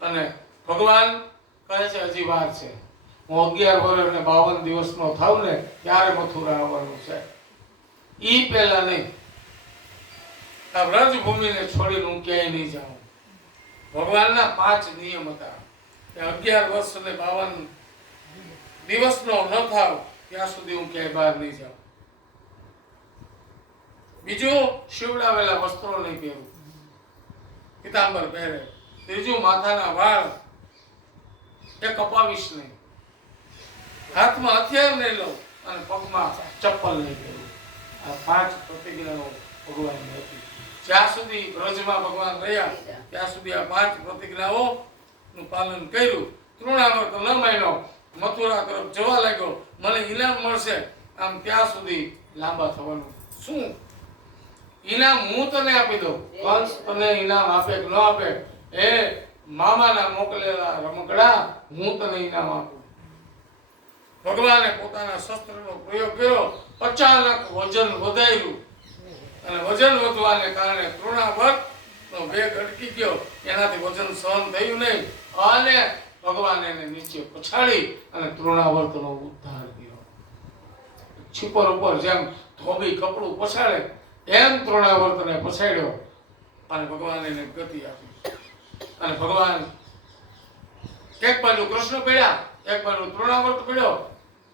અને ભગવાન કહે છે હજી વાર છે હું 11 વર્ષ અને 52 દિવસનો થાવ ને ત્યારે મથુરા આવવાનું છે ઈ પહેલા નહીં આ વ્રજભૂમિને છોડીને હું ક્યાંય નહીં જાઉં ભગવાનના 5 નિયમ હતા કે 11 વર્ષ અને 52 દિવસનો ન થાવ ત્યાં સુધી હું ક્યાંય બહાર નહીં જાઉં બીજું શિવડાવેલા વસ્ત્રો નહીં પહેરું પીતાંબર પહેરે ત્રીજું માથાના વાળ એ કપાવીશ નહીં હાથમાં હથિયાર નહીં લઉં અને પગમાં ચપ્પલ નહીં પહેરું આ 5 પ્રતિજ્ઞાઓ ભગવાનની હતી જ્યાં સુધી બ્રજમાં ભગવાન રહ્યા ત્યાં સુધી આ 5 પ્રતિજ્ઞાઓનું પાલન કર્યું તૃણાવર્ત ન માન્યો મથુરા તરફ જવા લાગ્યો મને ઇનામ મળશે આમ ત્યાં સુધી લાંબા થવાનું શું ઇનામ હું તને આપી દઉં કંસ તને ઇનામ આપે કે ન આપે એ મામાના મોકલેલા રમકડા હું તને ઇનામ આપું ભગવાને પોતાના શસ્ત્રનો પ્રયોગ કર્યો 50 લાખ વજન વધાર્યું અને વજન વધવાને કારણે તૃણાવર્તનો વેગ અટકી ગયો એનાથી વજન સહન થયું નહીં અને ભગવાન એને નીચે પછાડી અને તૃણાવર્તનો ઉદ્ધાર કર્યો છીપર ઉપર જેમ ધોબી કપડું પછાડે એમ તૃણાવર્તને પછાડ્યો અને ભગવાન એને ગતિ આપી અને ભગવાન એક બાજુ કૃષ્ણ પડ્યા એક બાજુ તૃણાવર્ત પડ્યો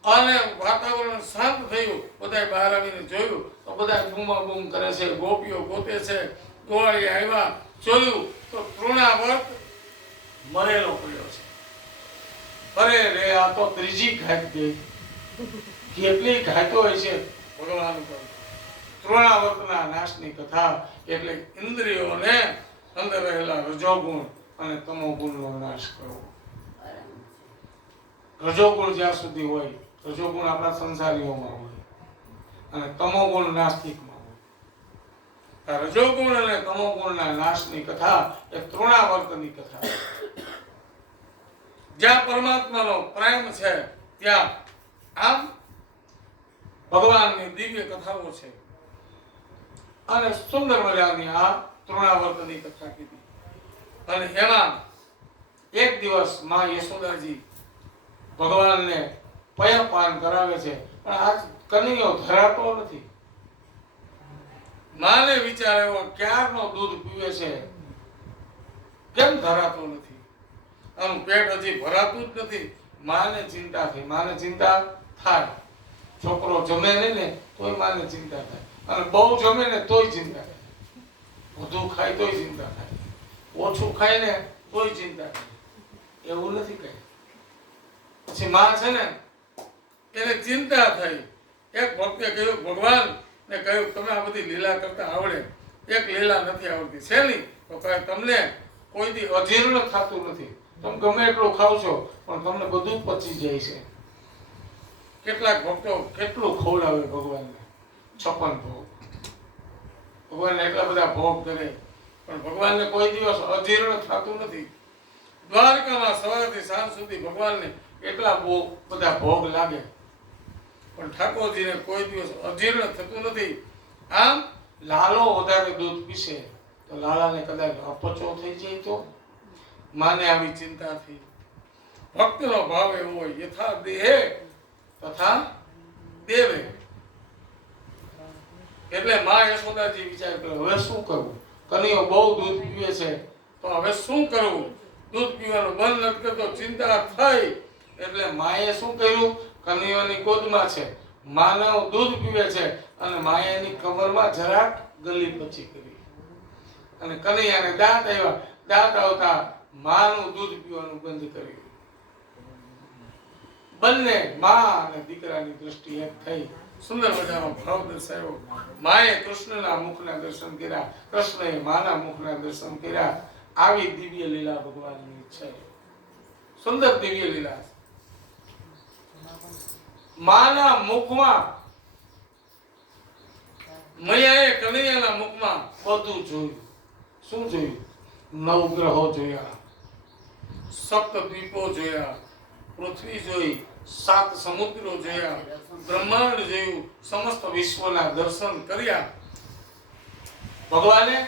અને વાતાવરણ શાંત થયું બધાએ બહાર આવીને જોયું તો બધા બૂમાબૂમ કરે છે ગોપીઓ ગોતે છે ગોવાળી આવ્યા જોયું તો તૃણાવર્ત મરેલો પડ્યો છે અરે રે આ તો ત્રીજી ઘાત ગઈ કેટલી ઘાતો હોય છે ભગવાન ઉપર તૃણાવર્તના નાશની કથા એટલે ઇન્દ્રિયોને અંદર રહેલા રજોગુણ અને તમોગુણનો નાશ કરવો રજોગુણ જ્યાં સુધી હોય રજોગુણ આપણા સંસારીઓમાં હોય અને તમોગુણ નાસ્તિકમાં હોય આ રજોગુણ અને તમોગુણના નાશની કથા એ તૃણાવર્તની કથા જ્યાં પરમાત્માનો પ્રેમ છે ત્યાં આમ ભગવાનની દિવ્ય કથાઓ છે અને સુંદર મજાની આ તૃણાવર્તની કથા કીધી અને એમાં એક દિવસ માં યશોદાજી ભગવાનને પયપાન કરાવે છે પણ આ કનૈયો ધરાતો નથી માને વિચાર આવ્યો ક્યારનો દૂધ પીવે છે, કેમ ધરાતો નથી, આનું પેટ હજી ભરાતું જ નથી. માને ચિંતા થઈ. માને ચિંતા થાય. છોકરો જમે નહીં ને તોય માને ચિંતા થાય, અને બહુ જમે ને તોય ચિંતા થાય, વધુ ખાય તોય ચિંતા થાય, ઓછું ખાય ને તોય ચિંતા થાય. એવું નથી કઈ. પછી માં છે ને એને ચિંતા થઈ. એક ભક્તે કહ્યું ભગવાન ને કહ્યું તમે આ બધી લીલા કરતા આવડે, એક લીલા નથી આવડતી. શેની? તો કહે તમને કોઈ દી અજીર્ણ થતું નથી. તમે ગમે એટલું ખાવ છો પણ તમને બધું પચી જાય છે. કેટલાક ભક્તો કેટલું ખવડાવે ભગવાનને, 56 ભોગ. ભગવાનને એટલા બધા ભોગ કરે પણ ભગવાનને કોઈ દિવસ અજીર્ણ થતું નથી. દ્વારકામાં સવારથી સાંજ સુધી ભગવાનને એટલા બધા ભોગ લાગે પણ ઠાકોરજીને કોઈ દિવસ અજીર્ણ થતું નથી. આમ લાલો વધારે દૂધ પીશે તો લાલાને કદાચ અપચો થઈ જાય તો માને આવી ચિંતા થઈ. ભક્તનો ભાવ એવો હોય, યથા દેહે તથા દેવે. એટલે માં યશોદાજી વિચાર કરે હવે શું કરવું? કનૈયો બહુ દૂધ પીવે છે તો હવે શું કરવું? દૂધ પીવાનું બંધ નથી કરતો. ચિંતા થઈ એટલે માએ શું કર્યું? કનૈયાની ગોદમાં છે, માનવ દૂધ પીવે છે અને માએ એની કમરમાં જરાક ગલી પચી કરી અને કનૈયાને દાંત આવ્યા. દાંત આવતા માનું દૂધ પીવાનું બંધ કર્યું. બંને માં અને દીકરાની દ્રષ્ટિ એક થઈ. સુંદર મજાનો ભાવ દર્શાવ્યો. માએ કૃષ્ણના મુખના દર્શન કર્યા, કૃષ્ણએ માના મુખના દર્શન કર્યા. આવી દિવ્ય લીલા ભગવાનની છે. સુંદર દિવ્ય લીલા. માના મુખમાં મૈયાએ કનૈયાના મુખમાં બધું જોયું. શું જોયું? નવગ્રહો જોયા, સપ્તદ્વીપો જોયા, પૃથ્વી જોઈ, 7 સમુદ્રો જોયા, બ્રહ્માંડ જોયું, સમસ્ત વિશ્વના દર્શન કર્યા. ભગવાને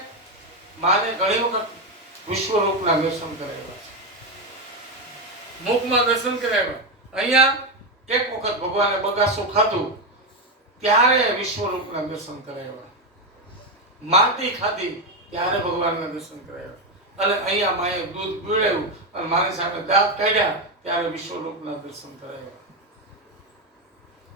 માને ઘણી વખત વિશ્વરૂપના દર્શન કરાવ્યા છે, મુખમાં દર્શન કરાવ્યા. અહીંયા એક વખત ભગવાને બગાસું ખાધું ત્યારે વિશ્વરૂપના દર્શન કરાવ્યા. માટી ખાધી ત્યારે ભગવાનના દર્શન કરાવ્યા. અને અહીંયા માએ દૂધ પીવડાવ્યું અને મારી સામે દાંત કાઢ્યા ત્યારે વિશ્વરૂપના દર્શન કરાવ્યા.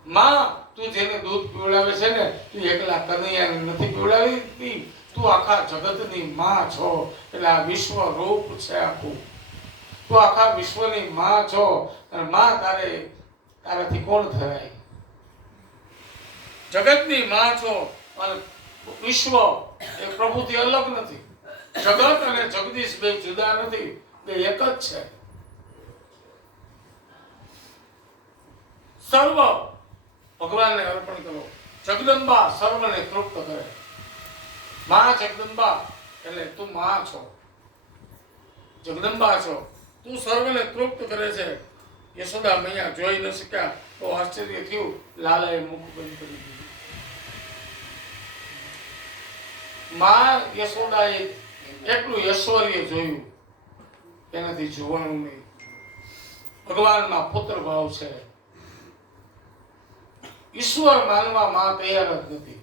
માં તું જેને દૂધ પીવડાવે છે ને, તું એકલા કનૈયાને નથી પીવડાવી, તું આખા જગતની માં છો. એટલે આ વિશ્વ રૂપ છે આખું. તું આખા વિશ્વની માં છો અને માં તારાથી કોણ ધરાય? જગતની માં છો અને વિશ્વ એ પ્રભુથી અલગ નથી. જગત અને જગદીશ બે જુદા નથી, બે એક જ છે. સર્વ ભગવાનને અર્પણ કરો. જગદંબા સર્વને તૃપ્ત કરે. માં જગદંબા એટલે તું માં છો, જગદંબા છો, તું સર્વને તૃપ્ત કરે છે. યશોદા મૈયા જોઈ ન શક્યા તો આશ્ચર્ય થયું. લાલાએ મુખ બંધ કરી દીધું. માં યશોદાએ એટલું ઐશ્વર્ય જોયું એનાથી જોવાનું નહીં. ભગવાનમાં પુત્ર ભાવ છે. ઈશ્વર માનવા માં તૈયાર જ નથી.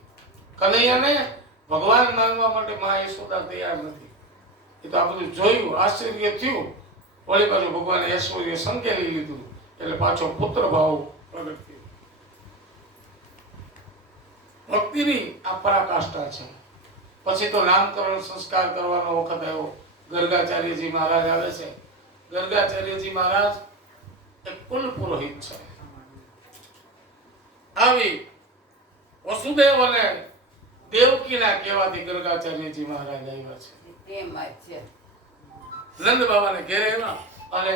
કનૈયાને ભગવાન માનવા માટે માં યશોદા તૈયાર નથી. એ તો આ બધું જોયું, આશ્ચર્ય થયું. વળી પાછું ભગવાને ઐશ્વર્ય સંકેલી લીધું એટલે પાછો પુત્ર ભાવ પ્રગટ થયો. ભક્તિની આ પરાકાષ્ઠા છે. પછી તો નામકરણ સંસ્કાર કરવાનો વખત આવ્યો. ગર્ગાચાર્યજી મહારાજ આવે છે. ગર્ગાચાર્યજી મહારાજ એક કુલ પુરોહિત છે. આવી વસુદેવ અને દેવકીના કહેવાથી ગર્ગાચાર્યજી મહારાજ આવ્યા છે. નંદ બાબાને ઘેરે આવ્યા અને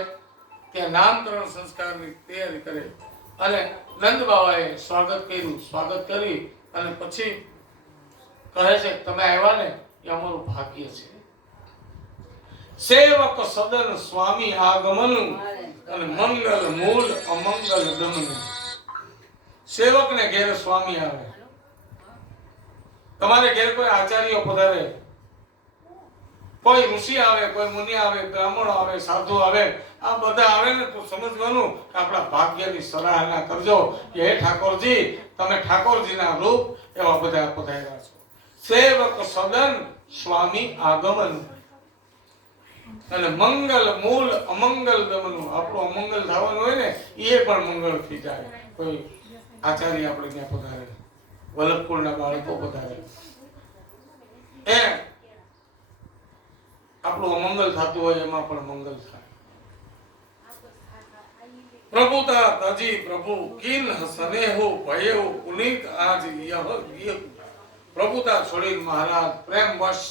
ત્યાં નામકરણ સંસ્કારની તૈયારી કરે અને નંદ બાબાએ સ્વાગત કર્યું. સ્વાગત કરી અને પછી કહે છે તમે આવ્યા ને એ અમારું ભાગ્ય છે. સેવક સદન સ્વામી આગમન અને મંગલ મૂળ અમંગલ દમન. સેવકને ઘેર સ્વામી આવે. તમારે ઘેર કોઈ આચાર્ય પધારે, કોઈ ઋષિ આવે, કોઈ મુનિ આવે, બ્રાહ્મણો આવે, સાધુ આવે, આ બધા આવે ને તો સમજવાનું કે આપણા ભાગ્યની સરાહના કરજો કે હે ઠાકોરજી, તમે ઠાકોરજીના રૂપ એવા બધા પધાર્યા છો. સેવક સદન સ્વામી આગમન. અને મંગલ મૂળ અમંગલ દમનું. આપણું અમંગલ થવાનું હોય ને એ પણ મંગળ થઈ જાય. કોઈ આચાર્ય આપણે ત્યાં પધારે, વલ્લભકુળના બાળકો પધારે, એ આપણું અમંગલ થતું હોય એમાં પણ મંગલ થાય. પ્રભુતા તજી પ્રભુ કિન સ્નેહો ભયો પુનિત આજ યહ ગીત. પ્રભુતા છોડીને મહારાજ પ્રેમવશ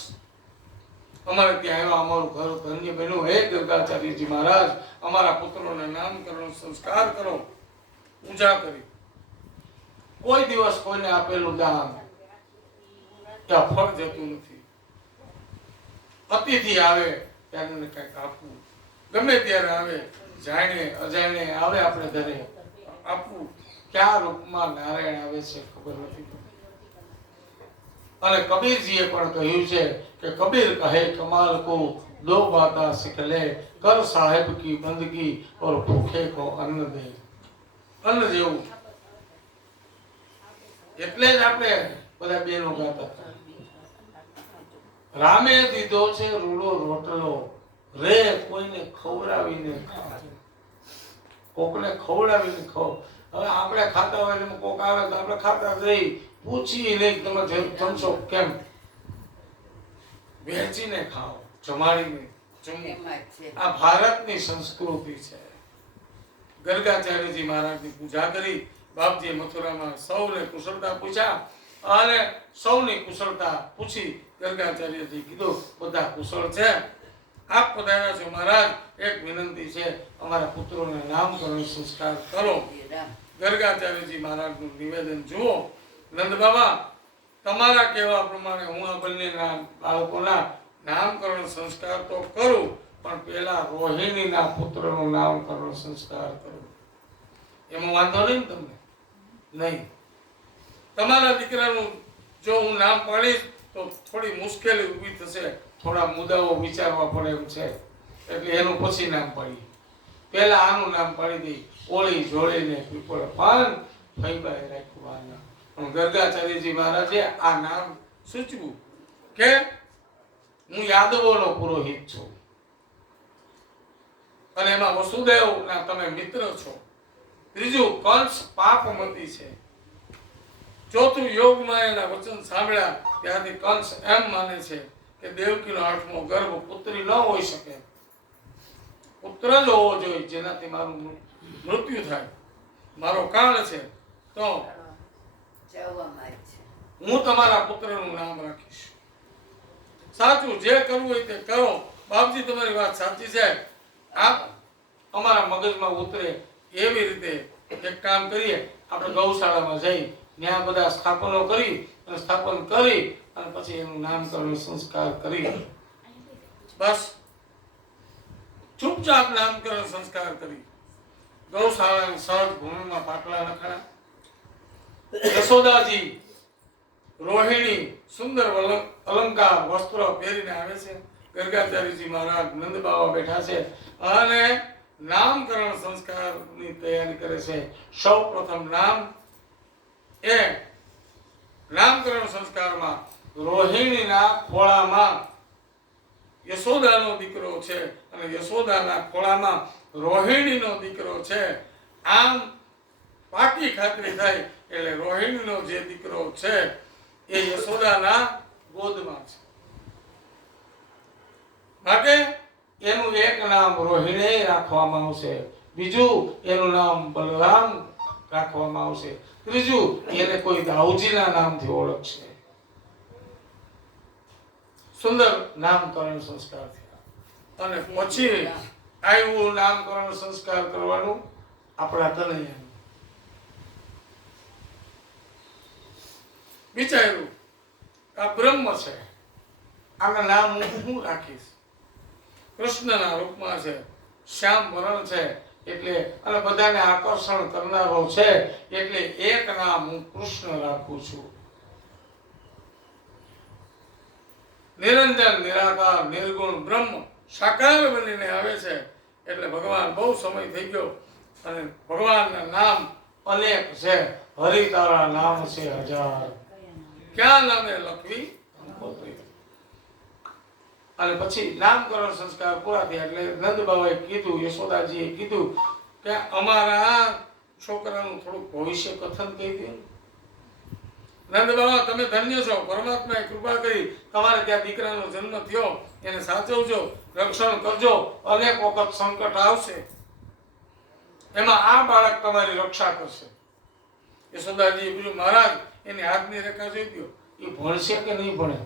અમારે ત્યાં આવ્યા, અમારું ઘર ધન્ય બન્યું. હે ગર્ગાચાર્યજી મહારાજ, અમારા પુત્રોને નામકરણ સંસ્કાર કરો. પૂજા કરી. કોઈ દિવસ કોઈને આપેલું દાન ત્યાં ફળ જતું નથી. અતિથિ આવે ત્યારે એને કંઈક આપવું, ગમે ત્યારે આવે, જાણે અજાણે આવે આપણે ઘરે આપવું. ક્યાં રૂપમાં નારાયણ આવે છે ખબર નથી પડતી. અને કબીરજીએ પણ કહ્યું છે કે કબીર કહે કમાલ કો દો બાતા સિખ લે, કર સાહેબ કી બંદગી और ભૂખે કો અન્ન દે. અન્ન જેવું. એટલે જ આપણે બધા બેનો ગાતા હતા. રામે દીધો છે રૂડો રોટલો, રે કોઈને ખવડાવીને ખા. કોકને ખવડાવીને ખાવ. હવે આપણે ખાતા હોય ને કોક આવે તો આપણે ખાતા રહી, પૂછી નહીં તમે જમશો કેમ, વહેંચીને ખાઓ, જમાડીને જમવું. આ ભારતની સંસ્કૃતિ છે. ગર્ગાચાર્યજી મહારાજની પૂજા કરી. બાપજીએ મથુરામાં સૌને કુશળતા પૂછ્યા અને સૌની કુશળતા પૂછી ગર્ગાચાર્યજી કીધું બધા કુશળ છે, આપ પધાર્યા છો મહારાજ, એક વિનંતી છે, અમારા પુત્રોને નામકરણ સંસ્કાર કરો. ગર્ગાચાર્યજી મહારાજનું નિવેદન જુઓ. નંદ બાબા, તમારા કહેવા પ્રમાણે હું આ બંનેના બાળકોના નામકરણ સંસ્કાર તો કરું, પણ પેલા રોહિણીના પુત્રનું નામકરણ સંસ્કાર કરું. એમાં વાંધો નહીં ને તમને? નહીં. તમારા દીકરાનું જો હું નામ પાડીશ તો થોડી મુશ્કેલી ઊભી થશે, થોડા મુદ્દાઓ વિચારવા પડે એમ છે, એટલે એનું પછી નામ પાડીએ. પેલા આનું નામ પાડી દઈ, ઓળી જોડીને પીપળ પાન ફઈબાએ રાખવાના. પણ ગર્ગાચાર્યજી મહારાજે આ નામ સૂચવું કે હું યાદવોનો પુરોહિત છું અને એમાં વસુદેવના તમે મિત્ર છો. ત્રીજું, કંસ પાપમતી છે. ચોથું, યોગમાં એના વચન સાંભળ્યા ત્યાંથી કંસ એમ માને છે કે દેવકીનો 8મો ગર્ભ પુત્રી ન હોઈ શકે, પુત્ર જ હોવો જોઈએ જેનાથી મારું મૃત્યુ થાય, મારો કાળ છે, તો હું તમારા પુત્રનું નામ રાખીશ. સાચું, જે કરવું હોય તે કરો. બાપજી તમારી વાત સાચી છે. આપ અમારા મગજમાં ઉતરે એવી રીતે એક કામ કરીએ, આપણે ગૌશાળામાં જઈ ત્યાં બધા સ્થાપનો કરી અને સ્થાપન કરી અને પછી એનું નામકરણ સંસ્કાર કરી. બસ ચૂપચાપ નામકરણ સંસ્કાર કરી. ગૌશાળાની સહજ ભૂમિમાં પાટલા નખાણા. યશોદાજી રોહિણી સુંદર અલંકાર વસ્ત્ર પહેરીને આવે છે. ગર્ગાચાર્યજી મહારાજ નંદ બાબા બેઠા છે અને નામકરણ સંસ્કારની તૈયારી કરે છે. સૌ પ્રથમ નામકરણ સંસ્કારમાં રોહિણીના ખોળામાં યશોદાનો દીકરો છે અને યશોદાના ખોળામાં રોહિણીનો દીકરો છે. આમ પાકી ખાતરી થાય એટલે રોહિણીનો જે દીકરો છે એ યશોદાના ગોદમાં છે. માટે એનું એક નામ રોહિણી રાખવામાં આવશે, બીજું એનું નામ બલરામ રાખવામાં આવશે, ત્રીજું એને કોઈ દાઉજીના નામથી ઓળખશે. સુંદર નામકરણ સંસ્કાર થયા. અને પછી આવ્યું નામકરણ સંસ્કાર કરવાનું આપણા કનૈયાનું. વિચાર્યું આ બ્રહ્મ છે, આના નામ હું શું રાખીશ? કૃષ્ણના રૂપમાં છે, શ્યામ વરણ છે, એટલે અને બધાને આકર્ષણ કરનારો છે, એટલે એક નામ હું કૃષ્ણ રાખું છું. નિરંજન નિરાકાર નિર્ગુણ બ્રહ્મ સાકાર બનીને આવે છે. એટલે ભગવાન બહુ સમય થઈ ગયો અને ભગવાનના નામ અનેક છે. હરિ તારા નામ છે હજાર, ક્યાં નામે લખવી કંકોત્રી. અને પછી નામકરણ સંસ્કાર પૂરા થયા એટલે નંદ બાબાએ કીધું, યશોદાજીએ કીધું કે અમારા છોકરાનું થોડુંક ભવિષ્ય કથન કહી દે. નંદ બાબા તમે ધન્ય છો, પરમાત્માએ કૃપા કરી તમારે ત્યાં દીકરાનો જન્મ થયો, એને સાચવજો, રક્ષણ કરજો, અનેક વખત સંકટ આવશે એમાં આ બાળક તમારી રક્ષા કરશે. યશોદાજીએ પૂછ્યું મહારાજ એની હાથની રેખા જોઈ દો, એ ભણશે કે નહીં ભણે?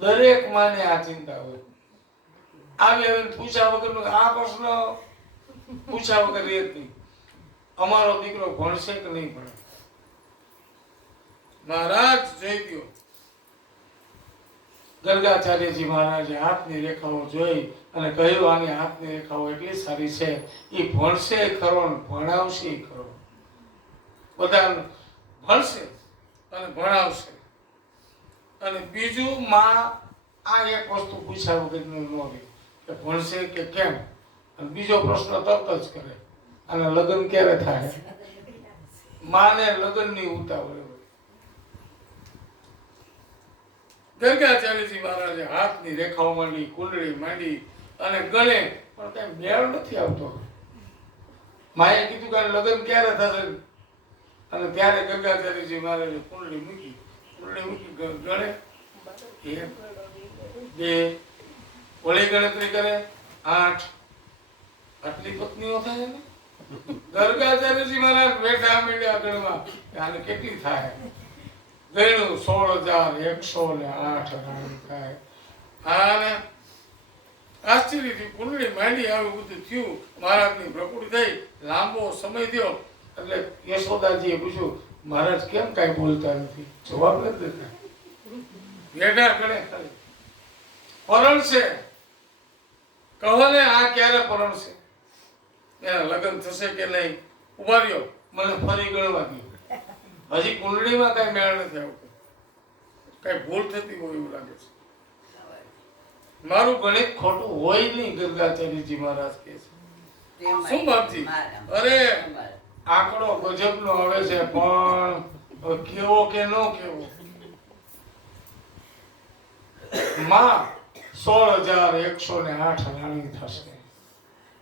દરેક માને આ ચિંતા હોય. આવી પૂછ્યા વગરનો આ પ્રશ્ન પૂછ્યા વગર રહે જ નહીં, અમારો દીકરો ભણશે કે નહીં ભણે? મહારાજ જોઈ દો. ગર્ગાચાર્યજી મહારાજે હાથની રેખાઓ જોઈ અને કહ્યું આની હાથની રેખાઓ એટલી સારી છે, એ ભણશે ખરો ને ભણાવશે ખરો. બધા ભણશે અને ભણાવશે. અને બીજું માં આ એક વસ્તુ પૂછ્યા વગરનું ન રહે કે ભણશે કે કેમ. અને બીજો પ્રશ્ન તરત જ કરે અને લગ્ન ક્યારે થાય? માને લગ્નની ઉતાવળ હોય. ગર્ગાચાર્યજી મહારાજે હાથની રેખાઓ માંડી, કુંડળી માંડી અને ગણે પણ કઈ મેળ નથી આવતો. માએ કીધું કે લગ્ન ક્યારે થશે? અને ત્યારે ગર્ગાચાર્યજી મહારાજે કુંડળી મૂકી ગણે 1 2 વળી ગણતરી કરે 8. આટલી પત્નીઓ થાય ને? ગર્ગાચાર્યજી મહારાજ બેઠા મીડિયા ગણવા આને કેટલી થાય? ગણ્યું 16,108 રાણી થાય. અને આશ્ચર્યથી કુંડળી માંડી આવી બધું થયું. મહારાજની પ્રકૃતિ થઈ, લાંબો સમય થયો એટલે યશોદાજીએ પૂછ્યું મહારાજ કેમ કાંઈ બોલતા નથી? જવાબ નથી દેતા. બેઠા ગણે ખાલી પરણશે. કહો ને આ ક્યારે પરણશે? એના લગ્ન થશે કે નહીં? ઉભા રહ્યો, મને ફરી ગણવા દો. હજી કુંડળીમાં કઈ મેળ નથી આવતો, કઈ ભૂલ થતી હોય એવું લાગે છે. મારું ગણિત ખોટું હોય નહીં, ગર્ગાચાર્યજી મહારાજ કહે છે. શું બાપજી? અરે આંકડો ગજબનો આવે છે, પણ કેવો કે ન કેવો? માં 16,108 રાણી થશે.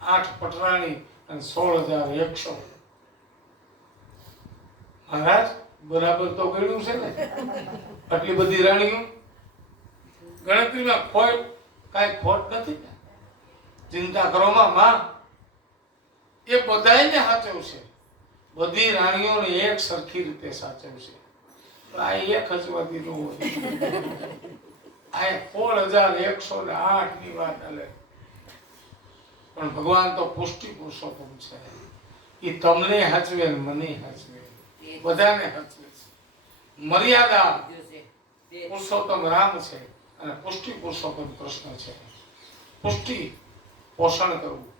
8 પટરાણી અને 16,100. મહારાજ બરાબર તો ગણ્યું છે ને? આટલી બધી રાણીઓ ગણતરીમાં કાંઈ ખોટ નથી. ચિંતા કરોમાં માં એ બધાયને સાચવશે. બધી રાણીઓને એક સરખી રીતે સાચવશે. આ એક હજવાતી ન હોય. આ 16,108 ની વાત હાલે. પણ ભગવાન તો પુષ્ટિ પુરુષોત્તમ છે. એ તમને હાચવે ને મને હાચવે, બધાને હાચવે છે. મર્યાદા પુરુષોત્તમ રામ છે અને પુષ્ટિ પુરુષોત્તમ કૃષ્ણ છે. પુષ્ટિ પોષણ કરવું.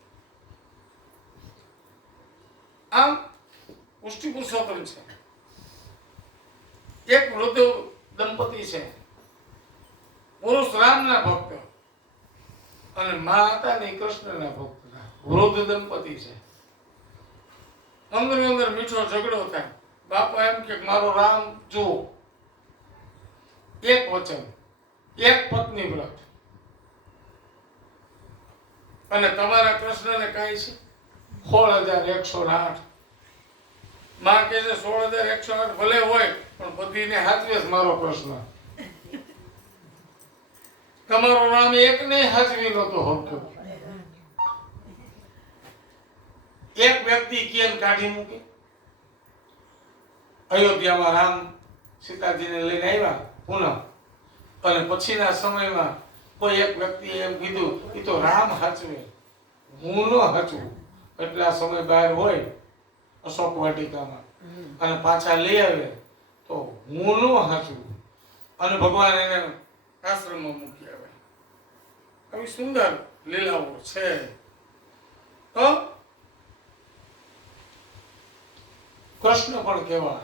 આમ પુષ્ટિ પુરુષોત્તમ છે. એક વૃદ્ધ દંપતી છે, પુરુષ રામના ભક્ત અને માતા ને કૃષ્ણના ભક્ત. વૃદ્ધ દંપતી છે. અંદર અંદર મીઠો ઝઘડો થાય. બાપા એમ કે મારો રામ જુઓ, એક વચન, એક પત્ની વ્રત. અને તમારા કૃષ્ણને કાંઈ છે 16,108. માં કે છે 16,108 ભલે હોય પણ બધીને હાચવે જ મારો કૃષ્ણ. તમારો રામ એકને હાચવી નતો હોતો. એક વ્યક્તિ કેમ કાઢી મૂકે? અયોધ્યામાં રામ સીતાજીને લઈને આવ્યા પુનઃ, અને પછીના સમયમાં કોઈ એક વ્યક્તિએ એમ કીધું એ તો રામ હાચવે, હું ન હાચવું. એટલા સમય બહાર હોય અશોક વાટિકામાં અને પાછા લઈ આવે તો હું ન હાચવું, અને ભગવાન એને આશ્રમમાં મૂકી આવે. આવી સુંદર લીલાઓ છે. તો કૃષ્ણ પણ કેવા.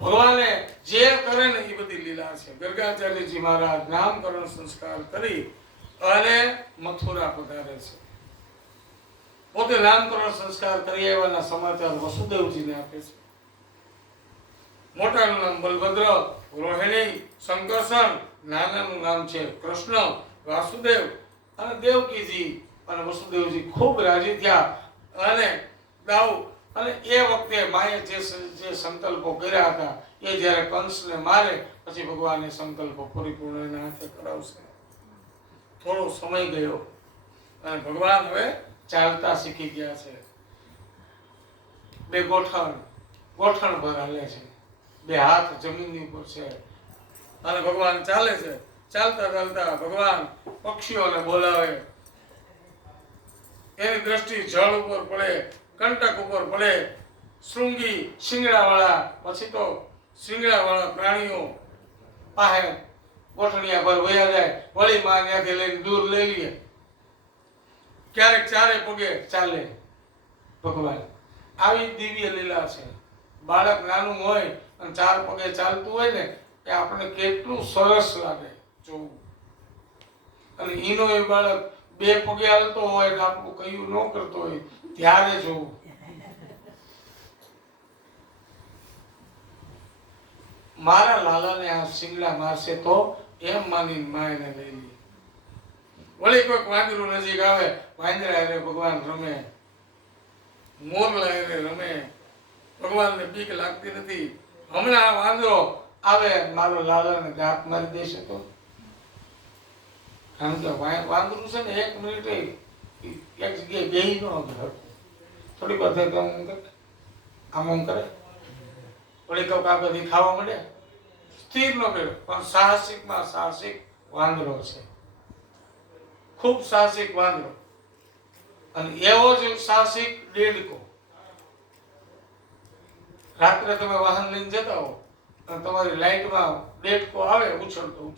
ભગવાને જે કરે ને એ બધી લીલા છે. ગર્ગાચાર્યજી મહારાજ નામકરણ સંસ્કાર કરી અને મથુરા પધારે છે. પોતે નામકરણ સંસ્કાર કરી આવ્યાના સમાચાર વસુદેવજીને આપે છે. મોટાનું નામ બલભદ્ર, રોહિણી, શંકરસન, નાનાનું નામ છે કૃષ્ણ, વાસુદેવ અને દેવકીજી અને વસુદેવજી ખૂબ રાજી થયા અને દાઉ અને એ વખતે માએ જે સંકલ્પો કર્યા હતા એ જ્યારે કંસને મારે પછી ભગવાને સંકલ્પો પરિપૂર્ણ એના હાથે કરાવશે. થોડો સમય ગયો અને ભગવાન હવે ચાલતા શીખી ગયા છે. બે ગોઠણ પર હાલે છે, બે હાથ જમીનની ઉપર છે અને ભગવાન ચાલે છે. ચાલતા ચાલતા ભગવાન પક્ષીઓને બોલાવે. એની દ્રષ્ટિ જળ ઉપર પડે, કંટક ઉપર પડે, શૃંગી શિંગડાવાળા, પછી તો શિંગડાવાળા પ્રાણીઓ પાસે ગોઠણિયા પર વયા જાય, વળી માં ત્યાંથી લઈને દૂર લઈ લઈએ. ક્યારેક ચારે પગે ચાલે ભગવાન. આવી દિવ્ય લીલા છે. બાળક નાનું હોય અને ચાર પગે ચાલતું હોય ને એ આપણને કેટલું સરસ લાગે જોવું. અને ઈનો એ બાળક બે પગે હાલતો હોય ને આપણું કયું ન કરતો હોય ત્યારે જોવું. મારા લાલાને આ શિંગડા મારશે તો એમ માની માયને લઈ લે. વળી કોઈક વાંદરું નજીક આવે, વાંદરા હારે ભગવાન રમે, મોરલા હારે રમે. ભગવાનને બીક લાગતી નથી. હમણાં વાંદરો આવે મારો લાલાને દાંત મારી દેશે તો. કારણ કે વાંદરું છે ને 1 મિનિટ એક જગ્યાએ બેહી ન હકે. થોડીક વાર થાય તો આમ કરે, વળી કહું કાગળ ખાવા માંડે, સ્થિર ન કર્યો. પણ સાહસિકમાં સાહસિક વાંદરો છે, ખૂબ સાહસિક વાંદરો. અને એવો જ સાહસિક દેડકો. રાત્રે તમે વાહન લઈને જતા હો અને તમારી લાઈટમાં દેડકો આવે ઉછળતો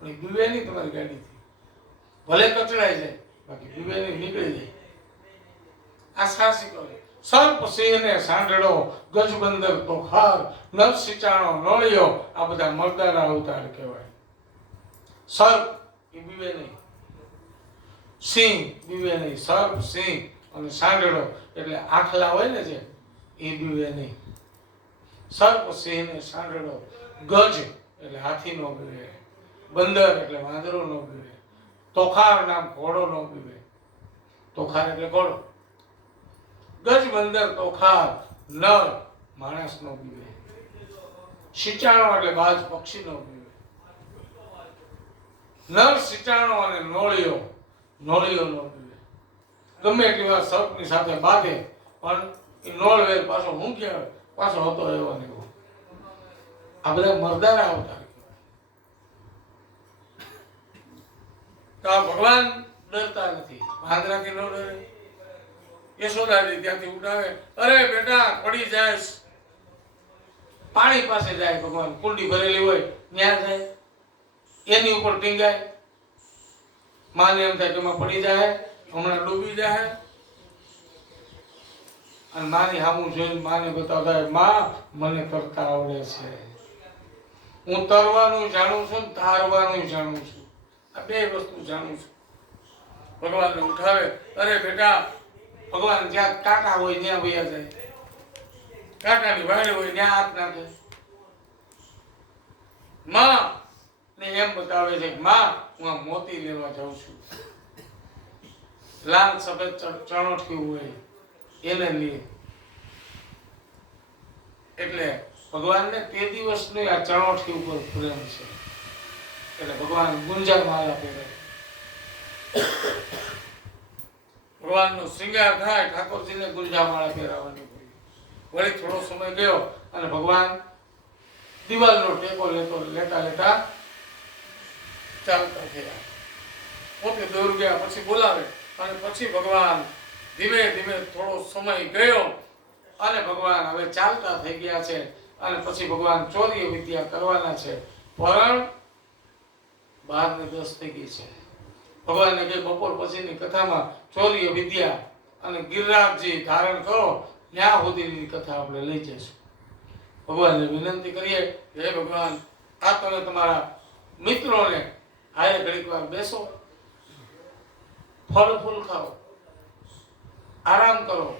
પણ એ બીવે નહીં તમારી ગાડીથી. ભલે કચડાઈ જાય બાકી બીવે નહીં, નીકળી જાય. આ સાહસિકો. સર્પ, સિંહ ને સાંઢળો, ગજબંદર, તોખાર, નર સિંચાણો, નોળિયો આ બધા મરદાના અવતાર કહેવાય. સર્પ એ બીવે નહીં, સિંહ બીવે નહીં. સર્પ, સિંહ અને સાંઢળો એટલે આખલા હોય ને જે એ બીવે નહીં. સર્પ, સિંહ ને સાંઢળો. ગજ એટલે હાથી નો બીવે, બંદર એટલે વાંદરો નો બીવે, તોખાર નામ ઘોડો નો બીવે. તોખાર એટલે ઘોડો. ગજ, બંદર, તોખાર, નર માણસ નો બીવે. સિંચાણો એટલે બાજ પક્ષી નો બીવે. નર સિંચાણો અને નોળિયો નો બીવે. ગમે એટલી વાર સર્પની સાથે બાંધે પણ એ નોળવેર પાછો હું કહેવાય પાછો હતો એવો ને એવો. આ બધા મરદાના અવતાર. તો આ ભગવાન ડરતા નથી. વાંદરાથી ન ડરે. યશોદાજી ત્યાંથી ઉઠાવે, અરે બેટા પડી જાય. પાણી પાસે જાય ભગવાન, કુંડી ભરેલી હોય ત્યાં જાય, એની ઉપર ટીંગાય. માને એમ થાય કે એમાં પડી જાય, હમણાં ડૂબી જાય. અને માની સામું જોઈને માને બતાવતા, માં મને તરતા આવડે છે, હું તરવાનું જાણું છું ને તારવાનું જાણું છું, આ બે વસ્તુ જાણું છું. ભગવાનને ઉઠાવે, અરે બેટા. ભગવાન જ્યાં કાંટા હોય ત્યાં વયા જાય, કાંટાની વાડ હોય ત્યાં હાથ નાખે. માં ને એમ બતાવે છે કે માં હું આ મોતી લેવા જાઉં છું. લાલ સફેદ ચણોઠિયું હોય એને લે. એટલે ભગવાનને તે દિવસનો આ ચણોઠી ઉપર પ્રેમ છે. એટલે ભગવાન ગુંજા માળા પહેરે. ભગવાનનો શૃંગાર થાય, ઠાકોરજીને ગુંજામાળા પહેરાવવાની હોય. વળી થોડો સમય ગયો અને ભગવાન દિવાલનો ટેકો લેતા ચાલતા થયા. પોતે દૂર ગયા, પછી બોલાવે અને પછી ભગવાન ધીમે ધીમે થોડો સમય ગયો અને ભગવાન હવે ચાલતા થઈ ગયા છે. અને પછી ભગવાન ચોર્ય વિદ્યા કરવાના છે. પણ 12 ને 10 થઈ ગઈ છે. ભગવાનને કે બપોર પછીની કથામાં ચોર્ય વિદ્યા અને ગિરિરાજજી ધારણ કરો ત્યાં સુધીની કથા આપણે લઈ જઈશું. ભગવાનને વિનંતી કરીએ, હે ભગવાન, આ તમે તમારા મિત્રોને હારે ઘડીક વાર બેસો, ફળ ફૂલ ખાઓ, આરામ કરો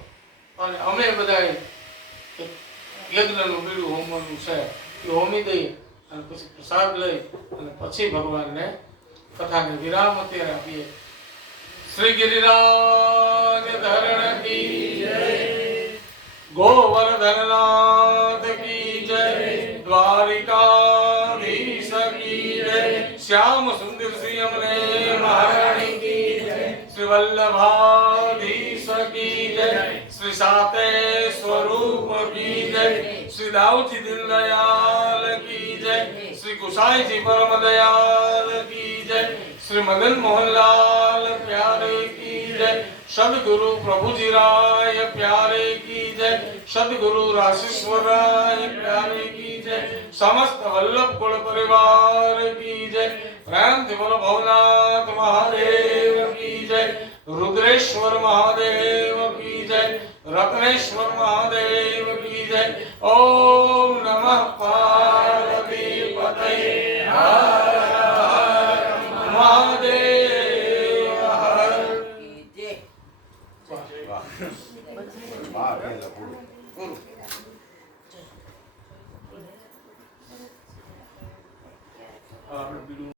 અને અમે બધાએ યજ્ઞનું બીડું હોમવાનું છે એ હોમી દઈ અને પછી પ્રસાદ લઈ અને પછી ભગવાનને કથાને વિરામ અત્યારે આપીએ. શ્રી ગિરિરાજ ધરણ કી જય, ગોવર્ધનનાથ કી જય, દ્વારિકાધીશ કી જય, શ્યામ સુંદર શ્રી અમને મહારાણી કી જય, શ્રી વલ્લભાધીશ કી જય, શ્રી સાતે સ્વરૂપ કી જય, શ્રી દાઉજી દીનદયાલ કી જય, શ્રી ગુસાઈજી પરમ દયાલ કી જય, श्री मदन मोहनलाल प्यारे की जय, सदगुरु प्रभुजी राय प्यारे की जय, सदगुरु राशेश्वर राय प्यारे की जय, समस्त वल्लभ कुल परिवार की जय, प्रेम बोल भवनाथ महादेव की जय, रुद्रेश्वर महादेव की जय, रत्नेश्वर महादेव की जय. ओम नमः पार्वती पतये हर हर महादेव हर. આપણે બીડું